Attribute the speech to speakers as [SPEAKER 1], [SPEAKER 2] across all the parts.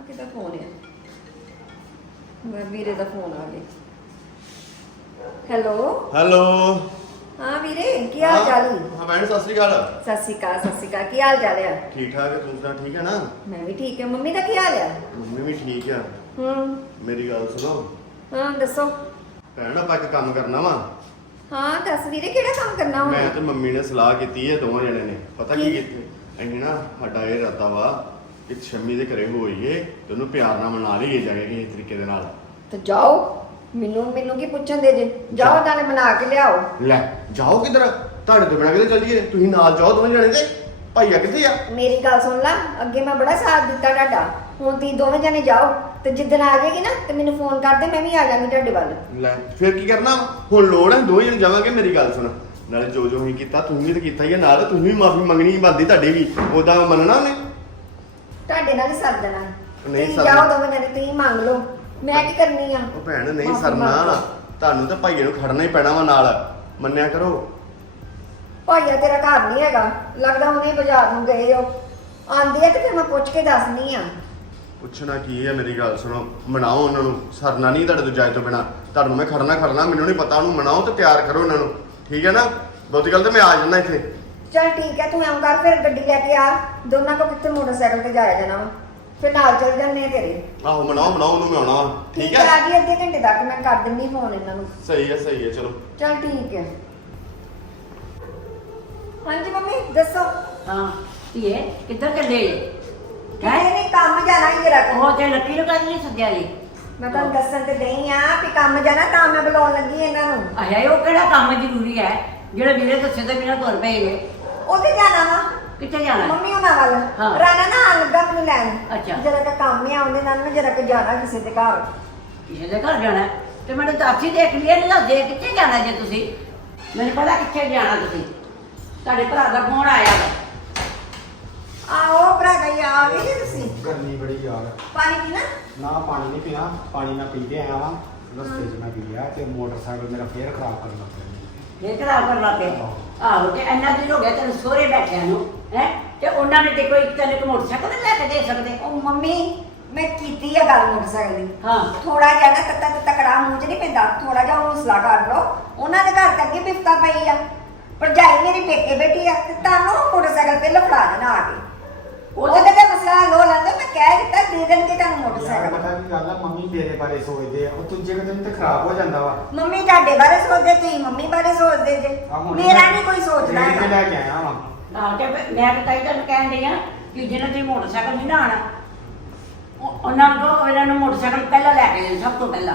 [SPEAKER 1] ਕਿਹਦਾ ਫੋਨ ਹੈ ਵੀਰੇ ਦਾ ਫੋਨ ਆ ਗਿਆ। ਹੈਲੋ ਹਾਂ ਵੀਰੇ ਕੀ ਹਾਲ ਚਾਲ?
[SPEAKER 2] ਹਾਂ ਭੈਣ ਸਤਿ ਸ਼੍ਰੀ ਅਕਾਲ।
[SPEAKER 1] ਸਤਿ ਸ਼੍ਰੀ ਅਕਾਲ ਕੀ ਹਾਲ ਚਾਲ ਹੈ?
[SPEAKER 2] ਠੀਕ ਠਾਕ ਹੈ, ਤੂੰ ਸੁਣਾ ਠੀਕ ਹੈ ਨਾ?
[SPEAKER 1] ਮੈਂ ਵੀ ਠੀਕ ਹੈ। ਮੰਮੀ ਦਾ ਕੀ ਹਾਲ ਹੈ?
[SPEAKER 2] ਮੰਮੀ ਵੀ ਠੀਕ ਆ। ਮੇਰੀ ਗੱਲ ਸੁਣੋ।
[SPEAKER 1] ਹਾਂ ਦੱਸੋ।
[SPEAKER 2] ਭੈਣ ਆਪਾਂ ਇੱਕ ਕੰਮ ਕਰਨਾ ਵਾ।
[SPEAKER 1] ਹਾਂ ਦੱਸ ਵੀਰੇ ਕਿਹੜਾ ਕੰਮ ਕਰਨਾ ਵਾ?
[SPEAKER 2] ਮੈਂ ਤੇ ਮੰਮੀ ਨੇ ਸਲਾਹ ਕੀਤੀ ਹੈ, ਦੋਵਾਂ ਜਣੇ ਨੇ। ਪਤਾ ਕੀ ਕੀਤੇ ਅਸੀਂ ਨਾ, ਸਾਡਾ ਇਹ ਇਰਾਦਾ ਵਾ ਕਿ ਸ਼ੰਮੀ ਦੇ ਘਰੇ ਹੋਈਏ ਤੇ ਉਹਨੂੰ ਪਿਆਰ ਨਾਲ ਮਨਾ ਲਈਏ ਜਾ ਕੇ ਕਿਸੇ ਤਰੀਕੇ ਦੇ ਨਾਲ।
[SPEAKER 1] ਤੇ ਜਾਓ, ਮੈਨੂੰ ਕੀ ਪੁੱਛਣ ਦੇ ਜੇ? ਜਾਓ ਨਾਲੇ ਬਣਾ ਕੇ ਲਿਆਓ।
[SPEAKER 2] ਲੈ ਜਾਓ ਕਿੱਧਰ? ਤੁਹਾਡੇ ਤੋਂ ਬਿਨਾਂ ਕਿਤੇ ਚੱਲੀਏ? ਤੁਸੀਂ ਨਾਲ ਜਾਓ ਦੋਵੇਂ ਜਣੇ ਤੇ। ਭਾਈਆ ਕਿੱਥੇ ਆ?
[SPEAKER 1] ਮੇਰੀ ਗੱਲ ਸੁਣ ਲੈ, ਅੱਗੇ ਮੈਂ ਬੜਾ ਸਾਥ ਦਿੱਤਾ ਤੁਹਾਡਾ, ਹੁਣ ਤੁਸੀਂ ਦੋਵੇਂ ਜਣੇ ਜਾਓ ਤੇ ਜਿੱਦਣ ਆ ਜਾਏਗੀ ਨਾ ਤੇ ਮੈਨੂੰ ਫੋਨ ਕਰ ਦੇ, ਮੈਂ ਵੀ ਆ ਜਾਵਾਂਗੀ ਤੁਹਾਡੇ ਵੱਲ।
[SPEAKER 2] ਲੈ ਫਿਰ ਕੀ ਕਰਨਾ ਹੁਣ? ਲੋੜ ਹੈ ਦੋਵੇਂ ਜਣੇ ਜਾਵਾਂਗੇ। ਮੇਰੀ ਗੱਲ ਸੁਣ, ਨਾਲੇ ਜੋ ਅਸੀਂ ਕੀਤਾ ਤੂੰ ਵੀ ਤਾਂ ਕੀਤਾ ਹੀ ਆ ਨਾਲ, ਤੁਸੀਂ ਵੀ ਮਾਫੀ ਮੰਗਣੀ ਬਣਦੀ ਤੁਹਾਡੀ ਵੀ। ਉਦਾਂ ਮੰਨਣਾ ਉਹਨੇ?
[SPEAKER 1] ਤੁਹਾਡੇ ਨਾਲ ਹੀ ਸਰ ਦੇਣਾ।
[SPEAKER 2] ਨਹੀਂ
[SPEAKER 1] ਤੁਸੀਂ
[SPEAKER 2] ਸਰਨਾ।
[SPEAKER 1] ਜਾਓ ਦੋਵੇਂ ਜਣੇ, ਤੁਸੀਂ ਮੰਗ ਲਓ, ਮੈਂ ਕੀ ਕਰਨੀ ਆ?
[SPEAKER 2] ਉਹ ਭੈਣ ਨਹੀਂ
[SPEAKER 1] ਮਾਫ਼ੀ
[SPEAKER 2] ਸਰਨਾ,
[SPEAKER 1] ਮੰਗ ਲਓ।
[SPEAKER 2] ਤੁਹਾਨੂੰ ਤਾਂ ਭਾਈਏ ਨੂੰ ਖੜਨਾ ਹੀ ਪੈਣਾ ਵਾ ਨਾਲ, ਮੰਨਿਆ ਕਰੋ।
[SPEAKER 1] ਭਾਈਆ ਤੇਰਾ ਘਰ ਨਹੀਂ ਹੈਗਾ, ਲੱਗਦਾ ਉਹਨੇ ਬਾਜ਼ਾਰ ਨੂੰ ਗਏ ਹੋ। ਆਂਦੇ ਆ ਤੇ ਫਿਰ ਮੈਂ ਪੁੱਛ ਕੇ ਦੱਸਨੀ ਆ।
[SPEAKER 2] ਪੁੱਛਣਾ ਕੀ ਹੈ? ਮੇਰੀ ਗੱਲ ਸੁਣੋ, ਮਨਾਓ ਉਹਨਾਂ ਨੂੰ। ਸਰਨਾ ਨਹੀਂ ਤੁਹਾਡੇ ਤੋਂ ਜਾਏ ਤੋਂ ਬਿਨਾ। ਤੁਹਾਨੂੰ ਮੈਂ ਖੜਨਾ ਮੈਨੂੰ ਨਹੀਂ ਪਤਾ। ਉਹਨੂੰ ਮਨਾਓ ਤੇ ਤਿਆਰ ਕਰੋ ਉਹਨਾਂ ਨੂੰ, ਠੀਕ ਹੈ ਨਾ? ਬਹੁਤੀ ਗੱਲ ਤੇ ਮੈਂ ਆ ਜਾਣਾ ਇੱਥੇ।
[SPEAKER 1] ਚਲ ਠੀਕ ਹੈ, ਤੂੰ ਐਂ ਕਰ ਫਿਰ ਗੱਡੀ ਲੈ ਕੇ ਆ। ਦੋਨਾਂ ਕੋ ਕਿੱਥੇ ਮੋਟਰਸਾਈਕਲ ਤੇ ਜਾਇਆ ਜਾਣਾ ਵਾ, ਫਿਰ ਨਾਲ ਚੱਲ ਜਾਂਦੇ ਆ ਤੇਰੇ।
[SPEAKER 2] ਆਹੋ ਮਨਾਓ ਉਹਨੂੰ, ਮੈਂ ਆਉਣਾ ਵਾ, ਠੀਕ ਹੈ?
[SPEAKER 1] ਆ ਗਈ ਅੱਧੇ ਘੰਟੇ ਤੱਕ, ਮੈਂ ਕਰ ਦਿੰਦੀ ਫੋਨ ਇਹਨਾਂ ਨੂੰ।
[SPEAKER 2] ਸਹੀ ਹੈ ਚਲੋ।
[SPEAKER 1] ਚਲ ਠੀਕ ਹੈ। ਹਾਂਜੀ ਮੰਮੀ ਦੱਸੋ।
[SPEAKER 3] ਹਾਂ ਧੀਏ ਕਿੱਧਰ ਚੱਲੇ
[SPEAKER 1] ਕਿਤੇ ਨਹੀਂ, ਕੰਮ ਜਾਣਾ ਹੀ ਜਰਾ।
[SPEAKER 3] ਉਹ ਤੇ ਲੱਕੀ ਨੂੰ ਕਦ ਨਹੀਂ ਸੱਦਿਆ ਜੀ?
[SPEAKER 1] ਮੈਂ ਤੁਹਾਨੂੰ ਦੱਸਣ ਤੇ ਨਹੀਂ ਆ ਵੀ ਕੰਮ ਜਾਣਾ, ਤਾਂ ਮੈਂ ਬੁਲਾਉਣ ਲੱਗੀ ਇਹਨਾਂ ਨੂੰ।
[SPEAKER 3] ਆਇਆ ਉਹ ਕਿਹੜਾ ਕੰਮ ਜ਼ਰੂਰੀ ਹੈ ਜਿਹੜਾ ਵੀਰੇ ਦੱਸੇ ਤੇ ਬਿਨਾਂ ਤੁਰ ਪਏ ਨੇ?
[SPEAKER 1] ਉਹਦੇ ਜਾਣਾ ਵਾ
[SPEAKER 3] ਕਿੱਥੇ ਜਾਣਾ?
[SPEAKER 1] ਮੰਮੀ ਉਹਨਾਂ ਵੱਲ।
[SPEAKER 3] ਹਾਂ।
[SPEAKER 1] ਰਾਣਾ ਨਾ ਆਣ ਲੱਗਾ ਮੈਨੂੰ ਲੈਣ।
[SPEAKER 3] ਅੱਛਾ।
[SPEAKER 1] ਜਰਾ ਕਾ ਕੰਮ ਆ ਉਹਦੇ ਨਾਲ, ਮੈਂ ਜਰਾ ਕਾ ਜਾਣਾ ਕਿਸੇ ਦੇ ਘਰ।
[SPEAKER 3] ਕਿਸੇ ਦੇ ਘਰ ਜਾਣਾ ਤੇ ਮੈਨੂੰ ਦੱਸ ਹੀ ਦੇਖ ਲਿਆ ਨਹੀਂ ਦੱਸਦੇ ਕਿੱਥੇ ਜਾਣਾ ਜੇ ਤੁਸੀਂ? ਮੈਨੂੰ ਪਤਾ ਕਿੱਥੇ ਜਾਣਾ ਤੁਸੀਂ। ਤੁਹਾਡੇ ਭਰਾ ਦਾ ਫੋਨ ਆਇਆ ਵਾ।
[SPEAKER 1] ਆਓ ਭਰਾ ਗਈ ਆ ਗਏ ਜੀ ਤੁਸੀਂ?
[SPEAKER 4] ਗਰਮੀ ਬੜੀ ਯਾਰ।
[SPEAKER 1] ਪਾਣੀ ਪੀਣਾ?
[SPEAKER 4] ਨਾ ਪਾਣੀ ਨਹੀਂ ਪੀਣਾ, ਪਾਣੀ ਮੈਂ ਪੀ ਕੇ ਆਇਆ ਵਾਂ। ਰਸਤੇ 'ਚ ਮੈਂ ਪੀ ਲਿਆ ਤੇ ਮੋਟਰਸਾਈਕਲ ਮੇਰਾ ਫੇਰ ਖਰਾਬ ਕਰਨ ਲੱਗ ਪਿਆ।
[SPEAKER 3] ਇਹ ਖਰਾਬ ਕਰਨਾ ਪਿਆ। ਆਹੋ ਤੇ ਇੰਨਾ ਦਿਨ ਹੋ ਗਿਆ ਤੈਨੂੰ ਸਹੁਰੇ ਬੈਠਿਆਂ ਨੂੰ, ਹੈ? ਤੇ ਉਹਨਾਂ ਨੇ ਤੇ ਕੋਈ ਤੈਨੂੰ ਇੱਕ ਮੋਟਰਸਾਈਕਲ ਨਹੀਂ ਲੈ ਕੇ ਦੇ ਸਕਦੇ?
[SPEAKER 1] ਉਹ ਮੰਮੀ ਮੈਂ ਕੀਤੀ ਆ ਗੱਲ ਮੋਟਰਸਾਈਕਲ ਦੀ।
[SPEAKER 3] ਹਾਂ।
[SPEAKER 1] ਥੋੜਾ ਜਿਹਾ ਨਾ ਤੱਤਾ ਕੜਾ ਮੂੰਹ 'ਚ ਨਹੀਂ ਪੈਂਦਾ, ਥੋੜਾ ਜਿਹਾ ਹੌਸਲਾ ਕਰ ਲਓ। ਉਹਨਾਂ ਦੇ ਘਰ ਤੱਕ ਹੀ ਬਿਫਤਾ ਪਈ ਆ, ਭਰਜਾਈ ਮੇਰੀ ਪੇਕੇ ਬੈਠੀ ਆ ਤੇ ਤੁਹਾਨੂੰ ਮੋਟਰਸਾਈਕਲ ਤੇ ਲਫੜਾ ਦੇਣਾ ਆ ਕੇ। ਉਹਦੇ ਤੇ ਮਸਲਾ ਹੱਲ ਹੋ ਲੈਂਦਾ। ਮੈਂ ਕਹਿ ਦਿੱਤਾ ਦੇ ਦੇਣਗੇ ਤੁਹਾਨੂੰ
[SPEAKER 4] ਯਾਰ
[SPEAKER 1] ਮੋਟਰਸਾਈਕਲ।
[SPEAKER 4] ਪਤਾ ਕੀ ਗੱਲ ਆ, ਮੰਮੀ ਮੇਰੇ ਬਾਰੇ ਸੋਚਦੇ ਆ, ਉਹ ਦੂਜੇ ਦਿਨ ਤੇ ਖਰਾਬ ਹੋ ਜਾਂਦਾ ਵਾ।
[SPEAKER 1] ਮੰਮੀ ਤੁਹਾਡੇ ਬਾਰੇ ਸੋਚਦੇ, ਤੁਸੀਂ ਮੰਮੀ ਬਾਰੇ ਸੋਚਦੇ ਜੇ। ਮੇਰਾ ਨਹੀਂ ਕੋਈ ਸੋਚਦਾ
[SPEAKER 4] ਮੈਂ
[SPEAKER 1] ਹੈਗਾ।
[SPEAKER 4] ਲੈ ਕੇ ਆਇਆ ਵਾਂ।
[SPEAKER 3] ਆਹ ਤੇ ਮੈਂ ਤਾਂ ਤੁਹਾਨੂੰ ਕਹਿਣ ਡਈ ਆ ਕਿ ਜਿਹਨਾਂ ਤੇ ਮੋਟਰਸਾਈਕਲ ਨਹੀਂ ਨਾ ਆਣਾ, ਉਹਨਾਂ ਨੂੰ ਇਹਨਾਂ ਨੂੰ ਮੋਟਰਸਾਈਕਲ ਪਹਿਲਾਂ ਲੈ ਕੇ ਦੇ, ਸਭ ਤੋਂ ਪਹਿਲਾਂ।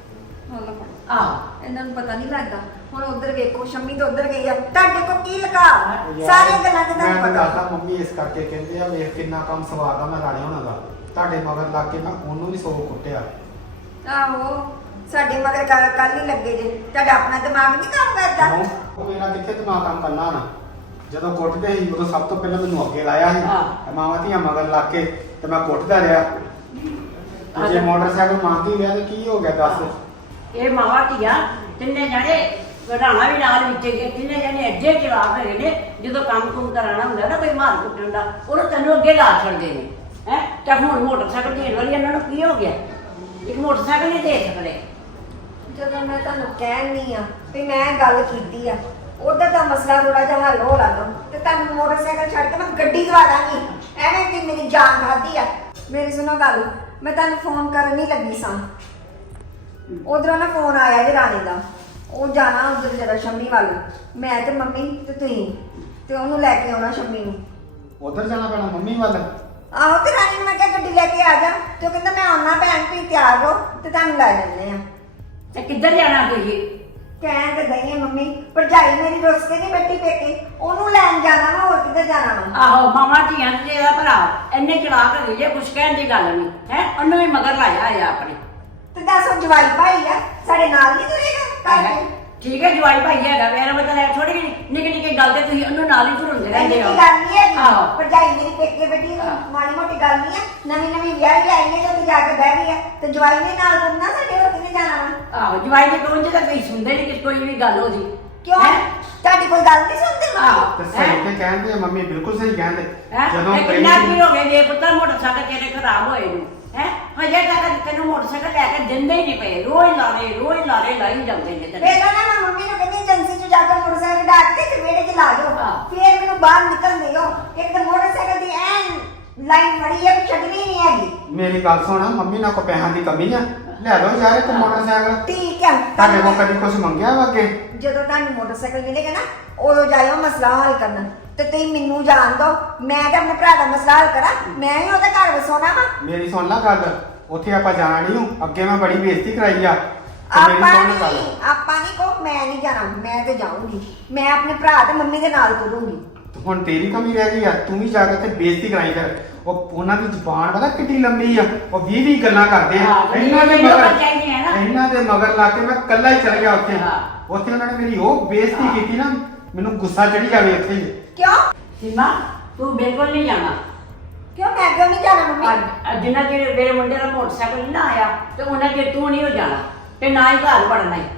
[SPEAKER 3] ਆਹ
[SPEAKER 1] ਇਹਨਾਂ ਨੂੰ ਪਤਾ ਨਹੀਂ ਲੱਗਦਾ। ਹੁਣ ਉਧਰ ਵੇਖੋ, ਸ਼ੰਮੀ ਤਾਂ ਉਧਰ ਗਈ ਆ, ਤੁਹਾਡੇ ਕੋ ਕੀ ਲਗਾ?
[SPEAKER 4] ਯਾਰ,
[SPEAKER 1] ਸਾਰੀਆਂ ਗੱਲਾਂ ਤੇ ਤੁਹਾਨੂੰ
[SPEAKER 4] ਮੈਂ ਤਾਂ
[SPEAKER 1] ਪਤਾ।
[SPEAKER 4] ਦੱਸਦਾ ਮੰਮੀ ਇਸ ਕਰਕੇ ਕਹਿੰਦੇ ਆ, ਵੇਖ ਕਿੰਨਾ ਕੰਮ ਸਵਾਰਦਾ ਮੈਂ ਰਾਣੇ ਹੋਣਾ ਦਾ। ਤੁਹਾਡੇ ਮਗਰ ਲੱਗ ਕੇ ਮੈਂ ਉਹਨੂੰ ਵੀ ਸੌ ਕੁੱਟਿਆ।
[SPEAKER 1] ਆਹੋ ਸਾਡੇ ਮਗਰ ਕੱਲ ਹੀ ਲੱਗੇ ਜੇ। ਤੁਹਾਡਾ ਆਪਣਾ ਦਿਮਾਗ ਨਹੀਂ ਕੰਮ ਕਰਦਾ।
[SPEAKER 4] ਕਿਉਂ? ਉਹ ਮੇਰਾ ਕਿੱਥੇ ਦਿਮਾਗ ਕੰਮ ਕਰਨਾ ਨਾ। ਜਦੋਂ ਕੁੱਟਦੇ ਸੀ ਉਦੋਂ ਸਭ ਤੋਂ ਪਹਿਲਾਂ ਮੈਨੂੰ ਅੱਗੇ ਲਾਇਆ ਸੀ।
[SPEAKER 3] ਹਾਂ।
[SPEAKER 4] ਮਾਵਾਂ ਧੀਆਂ ਮਗਰ ਲੱਗ ਕੇ ਤੇ ਮੈਂ ਕੁੱਟਦਾ ਰਿਹਾ। ਤੇ ਜੇ ਮੋਟਰਸਾਈਕਲ ਮੰਗ ਹੀ ਲਿਆ ਤੇ ਕੀ ਹੋ ਗਿਆ ਦੱਸ?
[SPEAKER 3] ਇਹ ਮਾਵਾ ਧੀਆਂ ਤਿੰਨੇ ਜਾਣੇ, ਵਧਾਣਾ ਵੀ ਨਾਲ ਵਿੱਚ ਗਏ, ਤਿੰਨੇ ਜਾਣੇ ਐਡੇ ਚਲਾਕ ਹੈਗੇ ਨੇ। ਜਦੋਂ ਕੰਮ ਕੁਮ ਕਰਾਉਣਾ ਹੁੰਦਾ ਨਾ ਕੋਈ ਮਾਰ ਕੁੱਟਣ ਦਾ, ਉਹਨੂੰ ਤੈਨੂੰ ਅੱਗੇ ਲਾ ਛੱਡਦੇ ਨੇ, ਹੈ? ਤੇ ਹੁਣ ਮੋਟਰਸਾਈਕਲ ਦੇਣ ਵਾਲੀ ਇਹਨਾਂ ਨੂੰ ਕੀ ਹੋ ਗਿਆ? ਇੱਕ ਮੋਟਰਸਾਈਕਲ ਨਹੀਂ ਦੇ ਸਕਦੇ।
[SPEAKER 1] ਜਦੋਂ ਮੈਂ ਤੁਹਾਨੂੰ ਕਹਿਣੀ ਆ ਵੀ ਮੈਂ ਗੱਲ ਕੀਤੀ ਆ, ਉਧਰ ਦਾ ਮਸਲਾ ਥੋੜਾ ਜਿਹਾ ਹੱਲ ਹੋ ਲਾਂਗਾ ਤੇ ਤੁਹਾਨੂੰ ਮੋਟਰਸਾਈਕਲ ਛੱਡ ਕੇ ਮੈਂ ਗੱਡੀ ਦਵਾ ਦਾਂਗੀ। ਐਵੇਂ ਕਿ ਮੇਰੀ ਜਾਨ ਖਾਦੀ ਆ। ਮੇਰੀ ਸੁਣੋ ਗੱਲ, ਮੈਂ ਤੁਹਾਨੂੰ ਫੋਨ ਕਰਨ ਨਹੀਂ ਲੱਗੀ ਸਾਂ। ਉਧਰੋਂ ਨਾ ਫੋਨ ਆਇਆ ਜੀ ਰਾਣੀ ਦਾ, ਉਹ ਜਾਣਾ ਉਧਰ ਜਰਾ ਸ਼ੰਮੀ ਵੱਲ। ਮੈਂ ਤੇ ਮੰਮੀ ਤੇ ਤੁਸੀਂ ਤੇ ਉਹਨੂੰ ਲੈ ਕੇ ਆਉਣਾ ਸ਼ੰਮੀ ਨੂੰ।
[SPEAKER 4] ਉਧਰ ਜਾਣਾ ਪੈਣਾ ਮੰਮੀ ਵੱਲ?
[SPEAKER 1] ਆਹੋ ਤੇ ਰਾਣੀ ਨੂੰ ਮੈਂ ਕਿਹਾ ਗੱਡੀ ਲੈ ਕੇ ਆ ਜਾ, ਤੇ ਉਹ ਕਹਿੰਦਾ ਮੈਂ ਆਉਣਾ ਭੈਣ, ਤੁਸੀਂ ਤਿਆਰ ਰਹੋ ਤੇ ਤੁਹਾਨੂੰ ਲੈ ਜਾਂਦੇ ਆ।
[SPEAKER 3] ਤੇ ਕਿੱਧਰ ਜਾਣਾ ਤੁਸੀਂ?
[SPEAKER 1] ਕਹਿਣ ਤੇ ਦਈ ਆ ਮੰਮੀ, ਭਰਜਾਈ ਮੇਰੀ ਰੁੱਸ ਕੇ ਨਹੀਂ ਬੈਠੀ ਪੇਕੇ, ਉਹਨੂੰ ਲੈਣ ਜਾਣਾ ਵਾ, ਹੋਰ ਕਿੱਧਰ ਜਾਣਾ ਵਾ?
[SPEAKER 3] ਆਹੋ ਮਾਮਾ ਧੀਆਂ ਤੇ ਇਹਦਾ ਭਰਾ ਇੰਨੇ ਚਲਾਕ ਹੈਗੇ ਜੇ, ਕੁਛ ਕਹਿਣ ਦੀ ਗੱਲ ਨਹੀਂ, ਹੈ? ਉਹਨੂੰ ਵੀ ਮਗਰ ਲਾਇਆ ਆ ਆਪਣੇ।
[SPEAKER 1] ਤੇ ਦੱਸ ਉਹ ਜਵਾਈ ਭਾਈ ਆ, ਸਾਡੇ ਨਾਲ ਨਹੀਂ ਤੁਰੇਗਾ ਘਰ ਦੇ?
[SPEAKER 3] ਠੀਕ ਹੈ ਜਵਾਈ ਭਾਈ ਹੈਗਾ, ਮੇਰਾ ਮਤਲਬ ਹੈ ਥੋੜੀ ਨਿੱਕੀ ਨਿੱਕੀ ਗੱਲ ਤੇ ਤੁਸੀਂ ਉਹਨੂੰ ਨਾਲ ਹੀ ਝੁਰਉਂਦੇ ਰਹਿੰਦੇ ਹੋ।
[SPEAKER 1] ਇੰਨੀ ਗੱਲ ਨਹੀਂ ਹੈਗੀ।
[SPEAKER 3] ਆਹੋ।
[SPEAKER 1] ਭਰਜਾਈ ਮੇਰੀ ਪੇਕੇ ਬੈਠੀ ਆ, ਮਾੜੀ ਮੋਟੀ ਗੱਲ ਨਹੀਂ ਆ। ਨਵੀਂ ਵਿਆਹ ਆਈ ਹੈ ਤੇ ਉੱਥੇ ਜਾ ਕੇ ਬਹਿ ਗਈ ਆ, ਤੇ ਜਵਾਈ ਨੇ ਨਾਲ ਤੁਰਨਾ, ਸਾਡੇ ਹੋਰ ਕਿਨੇ ਜਾਣਾ ਵਾ?
[SPEAKER 3] ਆਹੋ ਜਵਾਈ ਦੇ ਕੋਲ ਤਾਂ ਕੋਈ ਸੁਣਦੇ ਨਹੀਂ ਕਿ ਕੋਈ ਵੀ ਗੱਲ ਹੋ ਜੀ।
[SPEAKER 1] ਕਿਉਂ? ਤੁਹਾਡੀ ਕੋਈ ਗੱਲ ਨਹੀਂ ਸੁਣਦੇ ਮੰਮੀ?
[SPEAKER 3] ਆਹੋ
[SPEAKER 4] ਤੇ ਸਹੀ ਤੇ ਕਹਿੰਦੇ ਆ ਮੰਮੀ, ਬਿਲਕੁਲ ਸਹੀ ਕਹਿੰਦੇ।
[SPEAKER 3] ਜਦੋਂ ਕਿੰਨਾ ਕੀ ਹੋ ਗਿਆ ਜੇ ਪੁੱਤਰ ਮੋਟਰਸਾਈਕਲ ਤੇਰੇ ਖਰਾਬ ਹੋਏ ਨੂੰ, ਹੈ ਹਜੇ ਤੱਕ ਤੈਨੂੰ ਮੋਟਰਸਾਈਕਲ ਲੈ ਕੇ ਦਿੰਦੇ ਹੀ ਨਹੀਂ ਪਏ, ਰੋਜ਼ ਲਾਰੇ ਲਾਈ ਜਾਂਦੇ ਨੇ ਤੈਨੂੰ।
[SPEAKER 1] ਪਹਿਲਾਂ ਨਾ ਮੈਂ ਮੰਮੀ ਨੂੰ ਕਹਿੰਦੀ ਏਜੰਸੀ 'ਚ ਜਾ ਕੇ ਮੋਟਰਸਾਈਕਲ ਡਾਕ ਕੇ ਤੇ ਵਿਹੜੇ 'ਚ ਲਾ ਜਾਓ।
[SPEAKER 3] ਹਾਂ।
[SPEAKER 1] ਫਿਰ ਮੈਨੂੰ ਬਾਹਰ ਨਿਕਲਣ ਦਿਓ। ਇੱਕ ਤਾਂ ਮੋਟਰਸਾਈਕਲ ਦੀ ਐਨ ਲਾਈਨ ਫੜੀ ਹੈ, ਛੱਡਣੀ ਨਹੀਂ ਹੈਗੀ।
[SPEAKER 4] ਮੇਰੀ ਗੱਲ ਸੁਣ, ਮੰਮੀ ਨਾਲ ਕੋ ਪੈਸਿਆਂ ਦੀ ਕਮੀ ਆ, ਲੈ ਲਓ ਯਾਰ ਇੱਕ ਮੋਟਰਸਾਈਕਲ।
[SPEAKER 1] ਠੀਕ ਹੈ,
[SPEAKER 4] ਤੁਹਾਡੇ ਕੋਲ ਕਦੀ ਕੁਝ ਮੰਗਿਆ ਵਾ ਅੱਗੇ?
[SPEAKER 1] ਜਦੋਂ ਤੁਹਾਨੂੰ ਮੋਟਰਸਾਈਕਲ ਮਿਲੇਗਾ ਨਾ ਉਦੋਂ ਜਾਇਓ ਮਸਲਾ ਹੱਲ ਕਰਨ। ਤੇ ਤੁਸੀਂ ਮੈਨੂੰ ਜਾਣ ਦਿਓ, ਮੈਂ ਤੇ ਆਪਣੇ ਭਰਾ ਦਾ ਮਸਲਾ ਹੱਲ ਕਰਾਂ। ਮੈਂ ਹੀ ਉਹਦੇ ਘਰ ਵਸਾਉਣਾ ਵਾ।
[SPEAKER 4] ਮੇਰੀ ਸੁਣ ਲੈ ਗੱਲ, ਉੱਥੇ ਆਪਾਂ ਜਾਣਾ ਨਹੀਂ ਹੂੰ। ਅੱਗੇ ਮੈਂ ਬੜੀ ਬੇਇੱਜ਼ਤੀ ਕਰਾਈ ਆ। ਤੇ ਮੇਰੀ ਸੁਣ ਗੱਲ,
[SPEAKER 1] ਆਪਾਂ ਨਹੀਂ ਕੋ ਮੈਂ ਨਹੀਂ ਜਾਣਾ, ਮੈਂ ਤੇ ਜਾਊਂਗੀ। ਮੈਂ ਆਪਣੇ ਭਰਾ ਤੇ ਮੰਮੀ ਦੇ ਨਾਲ ਤੁਰੂੰਗੀ।
[SPEAKER 4] ਹੁਣ ਤੇਰੀ ਕਮੀ ਰਹਿ ਗਈ ਆ, ਤੂੰ ਵੀ ਜਾ ਕੇ ਤੇ ਬੇਇੱਜ਼ਤੀ ਕਰਾਈ ਕਰ। ਉਹ ਉਹਨਾਂ ਦੀ ਜ਼ੁਬਾਨ ਪਤਾ ਕਿੰਨੀ ਲੰਮੀ ਆ, ਉਹ 20 ਗੱਲਾਂ ਕਰਦੇ ਆ।
[SPEAKER 3] ਹਾਂ,
[SPEAKER 4] ਇਹਨਾਂ ਦੇ
[SPEAKER 3] ਲੋਕਾਂ
[SPEAKER 4] ਮਗਰ
[SPEAKER 3] ਚਾਹੀਦੇ ਆ ਨਾ।
[SPEAKER 4] ਇਹਨਾਂ ਦੇ ਮਗਰ ਲਾ ਕੇ ਮੈਂ ਕੱਲਾ ਹੀ ਚਲ ਗਿਆ ਉੱਥੇ।
[SPEAKER 3] ਹਾਂ।
[SPEAKER 4] ਉੱਥੇ ਉਹਨਾਂ ਨੇ ਮੇਰੀ ਉਹ ਬੇਇੱਜ਼ਤੀ
[SPEAKER 3] ਹਾਂ।
[SPEAKER 4] ਕੀਤੀ ਨਾ, ਮੈਨੂੰ ਗੁੱਸਾ ਚੜੀ ਜਾਵੇ ਇੱਥੇ ਹੀ।
[SPEAKER 1] ਕਿਉਂ
[SPEAKER 3] ਸੀਮਾ ਤੂੰ ਬਿਲਕੁਲ ਨਹੀਂ ਜਾਣਾ।
[SPEAKER 1] ਕਿਉਂ ਮੈਂ ਕਿਉਂ ਨਹੀਂ ਜਾਣਾ ਮੰਮੀ?
[SPEAKER 3] ਜਿੰਨਾ ਚਿਰ ਮੇਰੇ ਮੁੰਡੇ ਦਾ ਮੋਟਰਸਾਈਕਲ ਨਹੀਂ ਨਾ ਆਇਆ ਤੇ ਉਹਨਾਂ ਚਿਰ ਤੂੰ ਨਹੀਂ ਹੋ ਜਾਣਾ ਤੇ ਨਾ ਹੀ ਘਰ ਵੜਨਾ ਹੀ।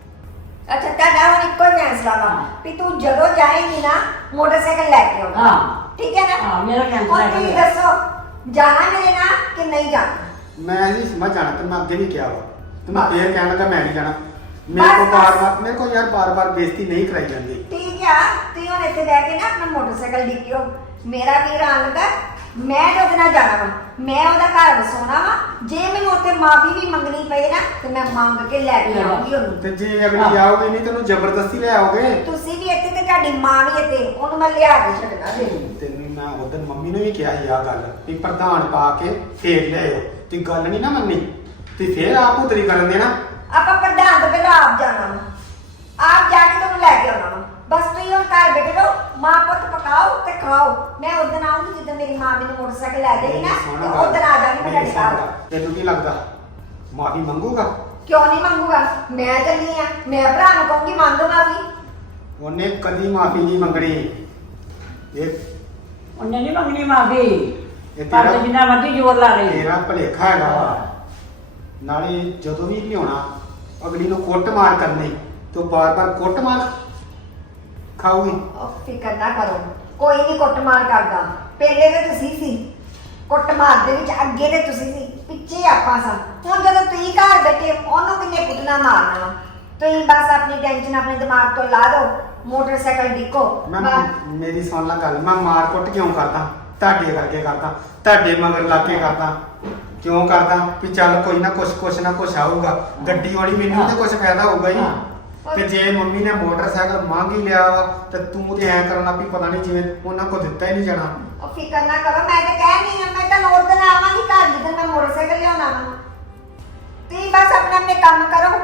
[SPEAKER 1] ਅੱਛਾ ਤੁਹਾਡਾ ਹੁਣ ਇੱਕੋ ਹੀ ਫੈਸਲਾ ਵਾ ਵੀ ਤੂੰ ਜਦੋਂ ਜਾਏਂਗੀ ਨਾ ਮੋਟਰਸਾਈਕਲ ਲੈ ਕੇ ਆਉਣਾ।
[SPEAKER 3] ਹਾਂ।
[SPEAKER 1] ਠੀਕ ਹੈ ਨਾ?
[SPEAKER 3] ਹਾਂ, ਮੇਰਾ ਫੈਸਲਾ
[SPEAKER 1] ਹੁਣ
[SPEAKER 3] ਹੈ।
[SPEAKER 1] ਤੁਸੀਂ ਦੱਸੋ ਜਾਣਾ ਮੇਰੇ ਨਾਲ ਕਿ ਨਹੀਂ ਜਾਣਾ?
[SPEAKER 4] ਮੈਂ ਨਹੀਂ ਸਮਝ ਜਾਣਾ, ਤੇ ਮੈਂ ਅੱਗੇ ਵੀ ਕਿਹਾ ਵਾ ਤੇ ਮੈਂ
[SPEAKER 1] ਬਸ।
[SPEAKER 4] ਫੇਰ ਕਹਿਣ ਲੱਗਾ ਮੈਂ ਨਹੀਂ ਜਾਣਾ। ਮੇਰੇ ਕੋਲ ਬਾਰ-ਬਾਰ ਮੇਰੇ ਕੋਲ ਯਾਰ ਬਾਰ-ਬਾਰ ਬੇਇੱਜ਼ਤੀ ਨਹੀਂ ਕਰਾਈ ਜਾਂਦੀ।
[SPEAKER 1] ਠੀਕ ਆ, ਤੁਸੀਂ ਹੁਣ ਇੱਥੇ ਬਹਿ ਕੇ ਨਾ ਆਪਣਾ ਮੋਟਰਸਾਈਕਲ ਡਿੱਕਿਓ। ਮੇਰਾ ਵੀਰ ਆਣ ਲੱਗਾ, ਮੈਂ ਤੇ ਉਹਦੇ ਨਾਲ ਜਾਣਾ ਵਾ। ਮੈਂ ਉਹਦਾ ਘਰ ਵਸਾਉਣਾ ਵਾ। ਜੇ ਮੈਨੂੰ ਉੱਥੇ ਮਾਫੀ ਵੀ ਮੰਗਣੀ ਪਈ ਨਾ ਤੇ ਮੈਂ ਮੰਗ ਕੇ ਲੈ ਕੇ ਆਉਂਗੀ ਉਹਨੂੰ।
[SPEAKER 4] ਤੇ ਜੇ ਅਗਲੀ ਆਓਗੇ ਨਹੀਂ ਤੈਨੂੰ ਜ਼ਬਰਦਸਤੀ ਲੈ ਆਓਗੇ।
[SPEAKER 1] ਤੁਸੀਂ ਵੀ ਇੱਥੇ ਤੇ ਤੁਹਾਡੀ ਮਾਂ ਵੀ ਇੱਥੇ, ਉਹਨੂੰ ਮੈਂ ਲਿਆ ਕੇ ਛੱਡਣਾ ਜੀ।
[SPEAKER 4] ਤੈਨੂੰ ਮੈਂ ਉਦੋਂ ਮੰਮੀ ਨੂੰ ਵੀ ਕਿਹਾ ਸੀ ਆ ਗੱਲ ਵੀ ਪ੍ਰਧਾਨ ਪਾ ਕੇ ਫੇਰ ਲਿਆਓ। ਤੇ ਗੱਲ ਨਹੀਂ ਨਾ ਮੰਨੀ ਤੇ ਫੇਰ ਆਪ ਉਤਰੀ ਕਰਨ ਦੇਣਾ।
[SPEAKER 1] ਆਪਾਂ ਪ੍ਰਧਾਨ ਤੋਂ ਪਹਿਲਾਂ ਆਪ ਜਾਣਾ ਵਾ। ਆਪ ਜਾ ਕੇ ਤੁਹਾਨੂੰ ਲੈ ਕੇ ਆਉਣਾ ਵਾ। ਬਸ ਤੁਸੀਂ ਹੁਣ ਘਰ ਬੈਠੇ ਰਹੋ, ਮਾਂ ਪੁੱਤ ਪਕਾਓ ਤੇ ਖਾਓ। ਮੈਂ ਉਸ ਦਿਨ ਆਉਂਗੀ ਜਦੋਂ ਮੇਰੀ ਮਾਂ ਮੈਨੂੰ ਮੋਟਰਸਾਈਕਲ ਲੈ ਦੇਗੀ ਨਾ ਤੇ ਉਸ ਦਿਨ ਆ ਜਾਵਾਂਗੀ ਮੈਂ ਤੁਹਾਡੇ ਘਰ।
[SPEAKER 4] ਤੈਨੂੰ ਕੀ ਲੱਗਦਾ ਮਾਫੀ ਮੰਗੂਗਾ?
[SPEAKER 1] ਕਿਉਂ ਨਹੀਂ ਮੰਗੂਗਾ? ਮੈਂ ਚੱਲੀ ਆ, ਮੈਂ ਭਰਾ ਨੂੰ ਕਹੂੰਗੀ ਮੰਗ ਮਾਫੀ।
[SPEAKER 4] ਉਹਨੇ ਕਦੀ ਮਾਫੀ ਨਹੀਂ ਮੰਗਣੀ। ਇਹ
[SPEAKER 3] ਉਹਨੇ ਨਹੀਂ ਮੰਗਣੀ ਮਾਫੀ।
[SPEAKER 4] ਇਹ
[SPEAKER 3] ਪਰ
[SPEAKER 4] ਤੇਰਾ-
[SPEAKER 3] ਜਿੰਨਾ ਮਰਜ਼ੀ ਜ਼ੋਰ ਲਾ ਲਈ।
[SPEAKER 4] ਤੇਰਾ ਭਲੇਖਾ ਹੈਗਾ ਵਾ। ਨਾਲੇ ਜਦੋਂ ਵੀ ਲਿਆਉਣਾ ਅਗਲੀ ਨੂੰ ਕੁੱਟ ਮਾਰ ਕਰਨੀ ਤੂੰ ਬਾਰ-ਬਾਰ ਕੁੱਟ ਮਾਰ ਖਾਊਗੀ।
[SPEAKER 1] ਉਹ ਫਿਕਰ ਨਾ ਕਰੋ, ਕੋਈ ਨਹੀਂ ਕੁੱਟਮਾਰ ਕਰਦਾ। ਪਹਿਲੇ ਤੇ ਤੁਸੀਂ ਸੀ ਕੁੱਟਮਾਰ ਦੇ ਵਿੱਚ, ਅੱਗੇ ਤੇ ਤੁਸੀਂ ਸੀ, ਪਿੱਛੇ ਆਪਾਂ ਸਾਂ। ਹੁਣ ਜਦੋਂ ਤੁਸੀਂ ਘਰ ਬੈਠੇ ਉਹਨੂੰ ਕਿੰਨੇ ਕੁੱਟਣਾ ਮਾਰਨਾ। ਤੁਸੀਂ ਬਸ ਆਪਣੀ ਟੈਨਸ਼ਨ ਆਪਣੇ ਦਿਮਾਗ ਤੋਂ ਲਾ ਦਿਓ, ਮੋਟਰਸਾਈਕਲ ਡਿੱਕੋ।
[SPEAKER 4] ਮੈਂ ਮੇਰੀ ਸੁਣ ਲੈ ਗੱਲ, ਮੈਂ ਮਾਰ ਕੁੱਟ ਕਿਉਂ ਕਰਦਾ? ਤੁਹਾਡੇ ਕਰਕੇ ਕਰਦਾ, ਤੁਹਾਡੇ ਮਗਰ ਲਾ ਕੇ ਕਰਦਾ। ਕਿਉਂ ਕਰਦਾ? ਵੀ ਚੱਲ ਕੋਈ ਨਾ ਕੁਛ ਨਾ ਕੁਛ ਆਊਗਾ। ਗੱਡੀ ਵਾਲੀ ਮੈਨੂੰ ਤੇ ਕੁਛ ਫਾਇਦਾ ਹੋਊਗਾ ਹੀ। ਤੇ ਜੇ ਮੰਮੀ ਨੇ ਮੋਟਰਸਾਈਕਲ ਮੰਗ ਹੀ ਲਿਆ ਵਾ ਤੇ ਤੂੰ ਤੇ ਐ ਕਰਨ ਲੱਗ ਪਈ ਪਤਾ ਨਹੀਂ ਜਿਵੇਂ ਉਹਨਾਂ ਕੋ ਦਿੱਤਾ ਹੀ ਨਹੀਂ ਜਾਣਾ।
[SPEAKER 1] ਉਹ ਫਿਕਰ ਨਾ ਕਰੋ, ਮੈਂ ਤਾਂ ਕਹਿ ਨਹੀਂ ਆ, ਮੈਂ ਤਾਂ ਉਸ ਦਿਨ ਆਵਾਂਗੀ ਘਰ ਜਦੋਂ ਮੈਂ ਮੋਟਰਸਾਈਕਲ ਲਿਆਉਣਾ ਵਾ। ਤੁਸੀਂ ਬਸ ਆਪਣੇ ਕੰਮ ਕਰੋ,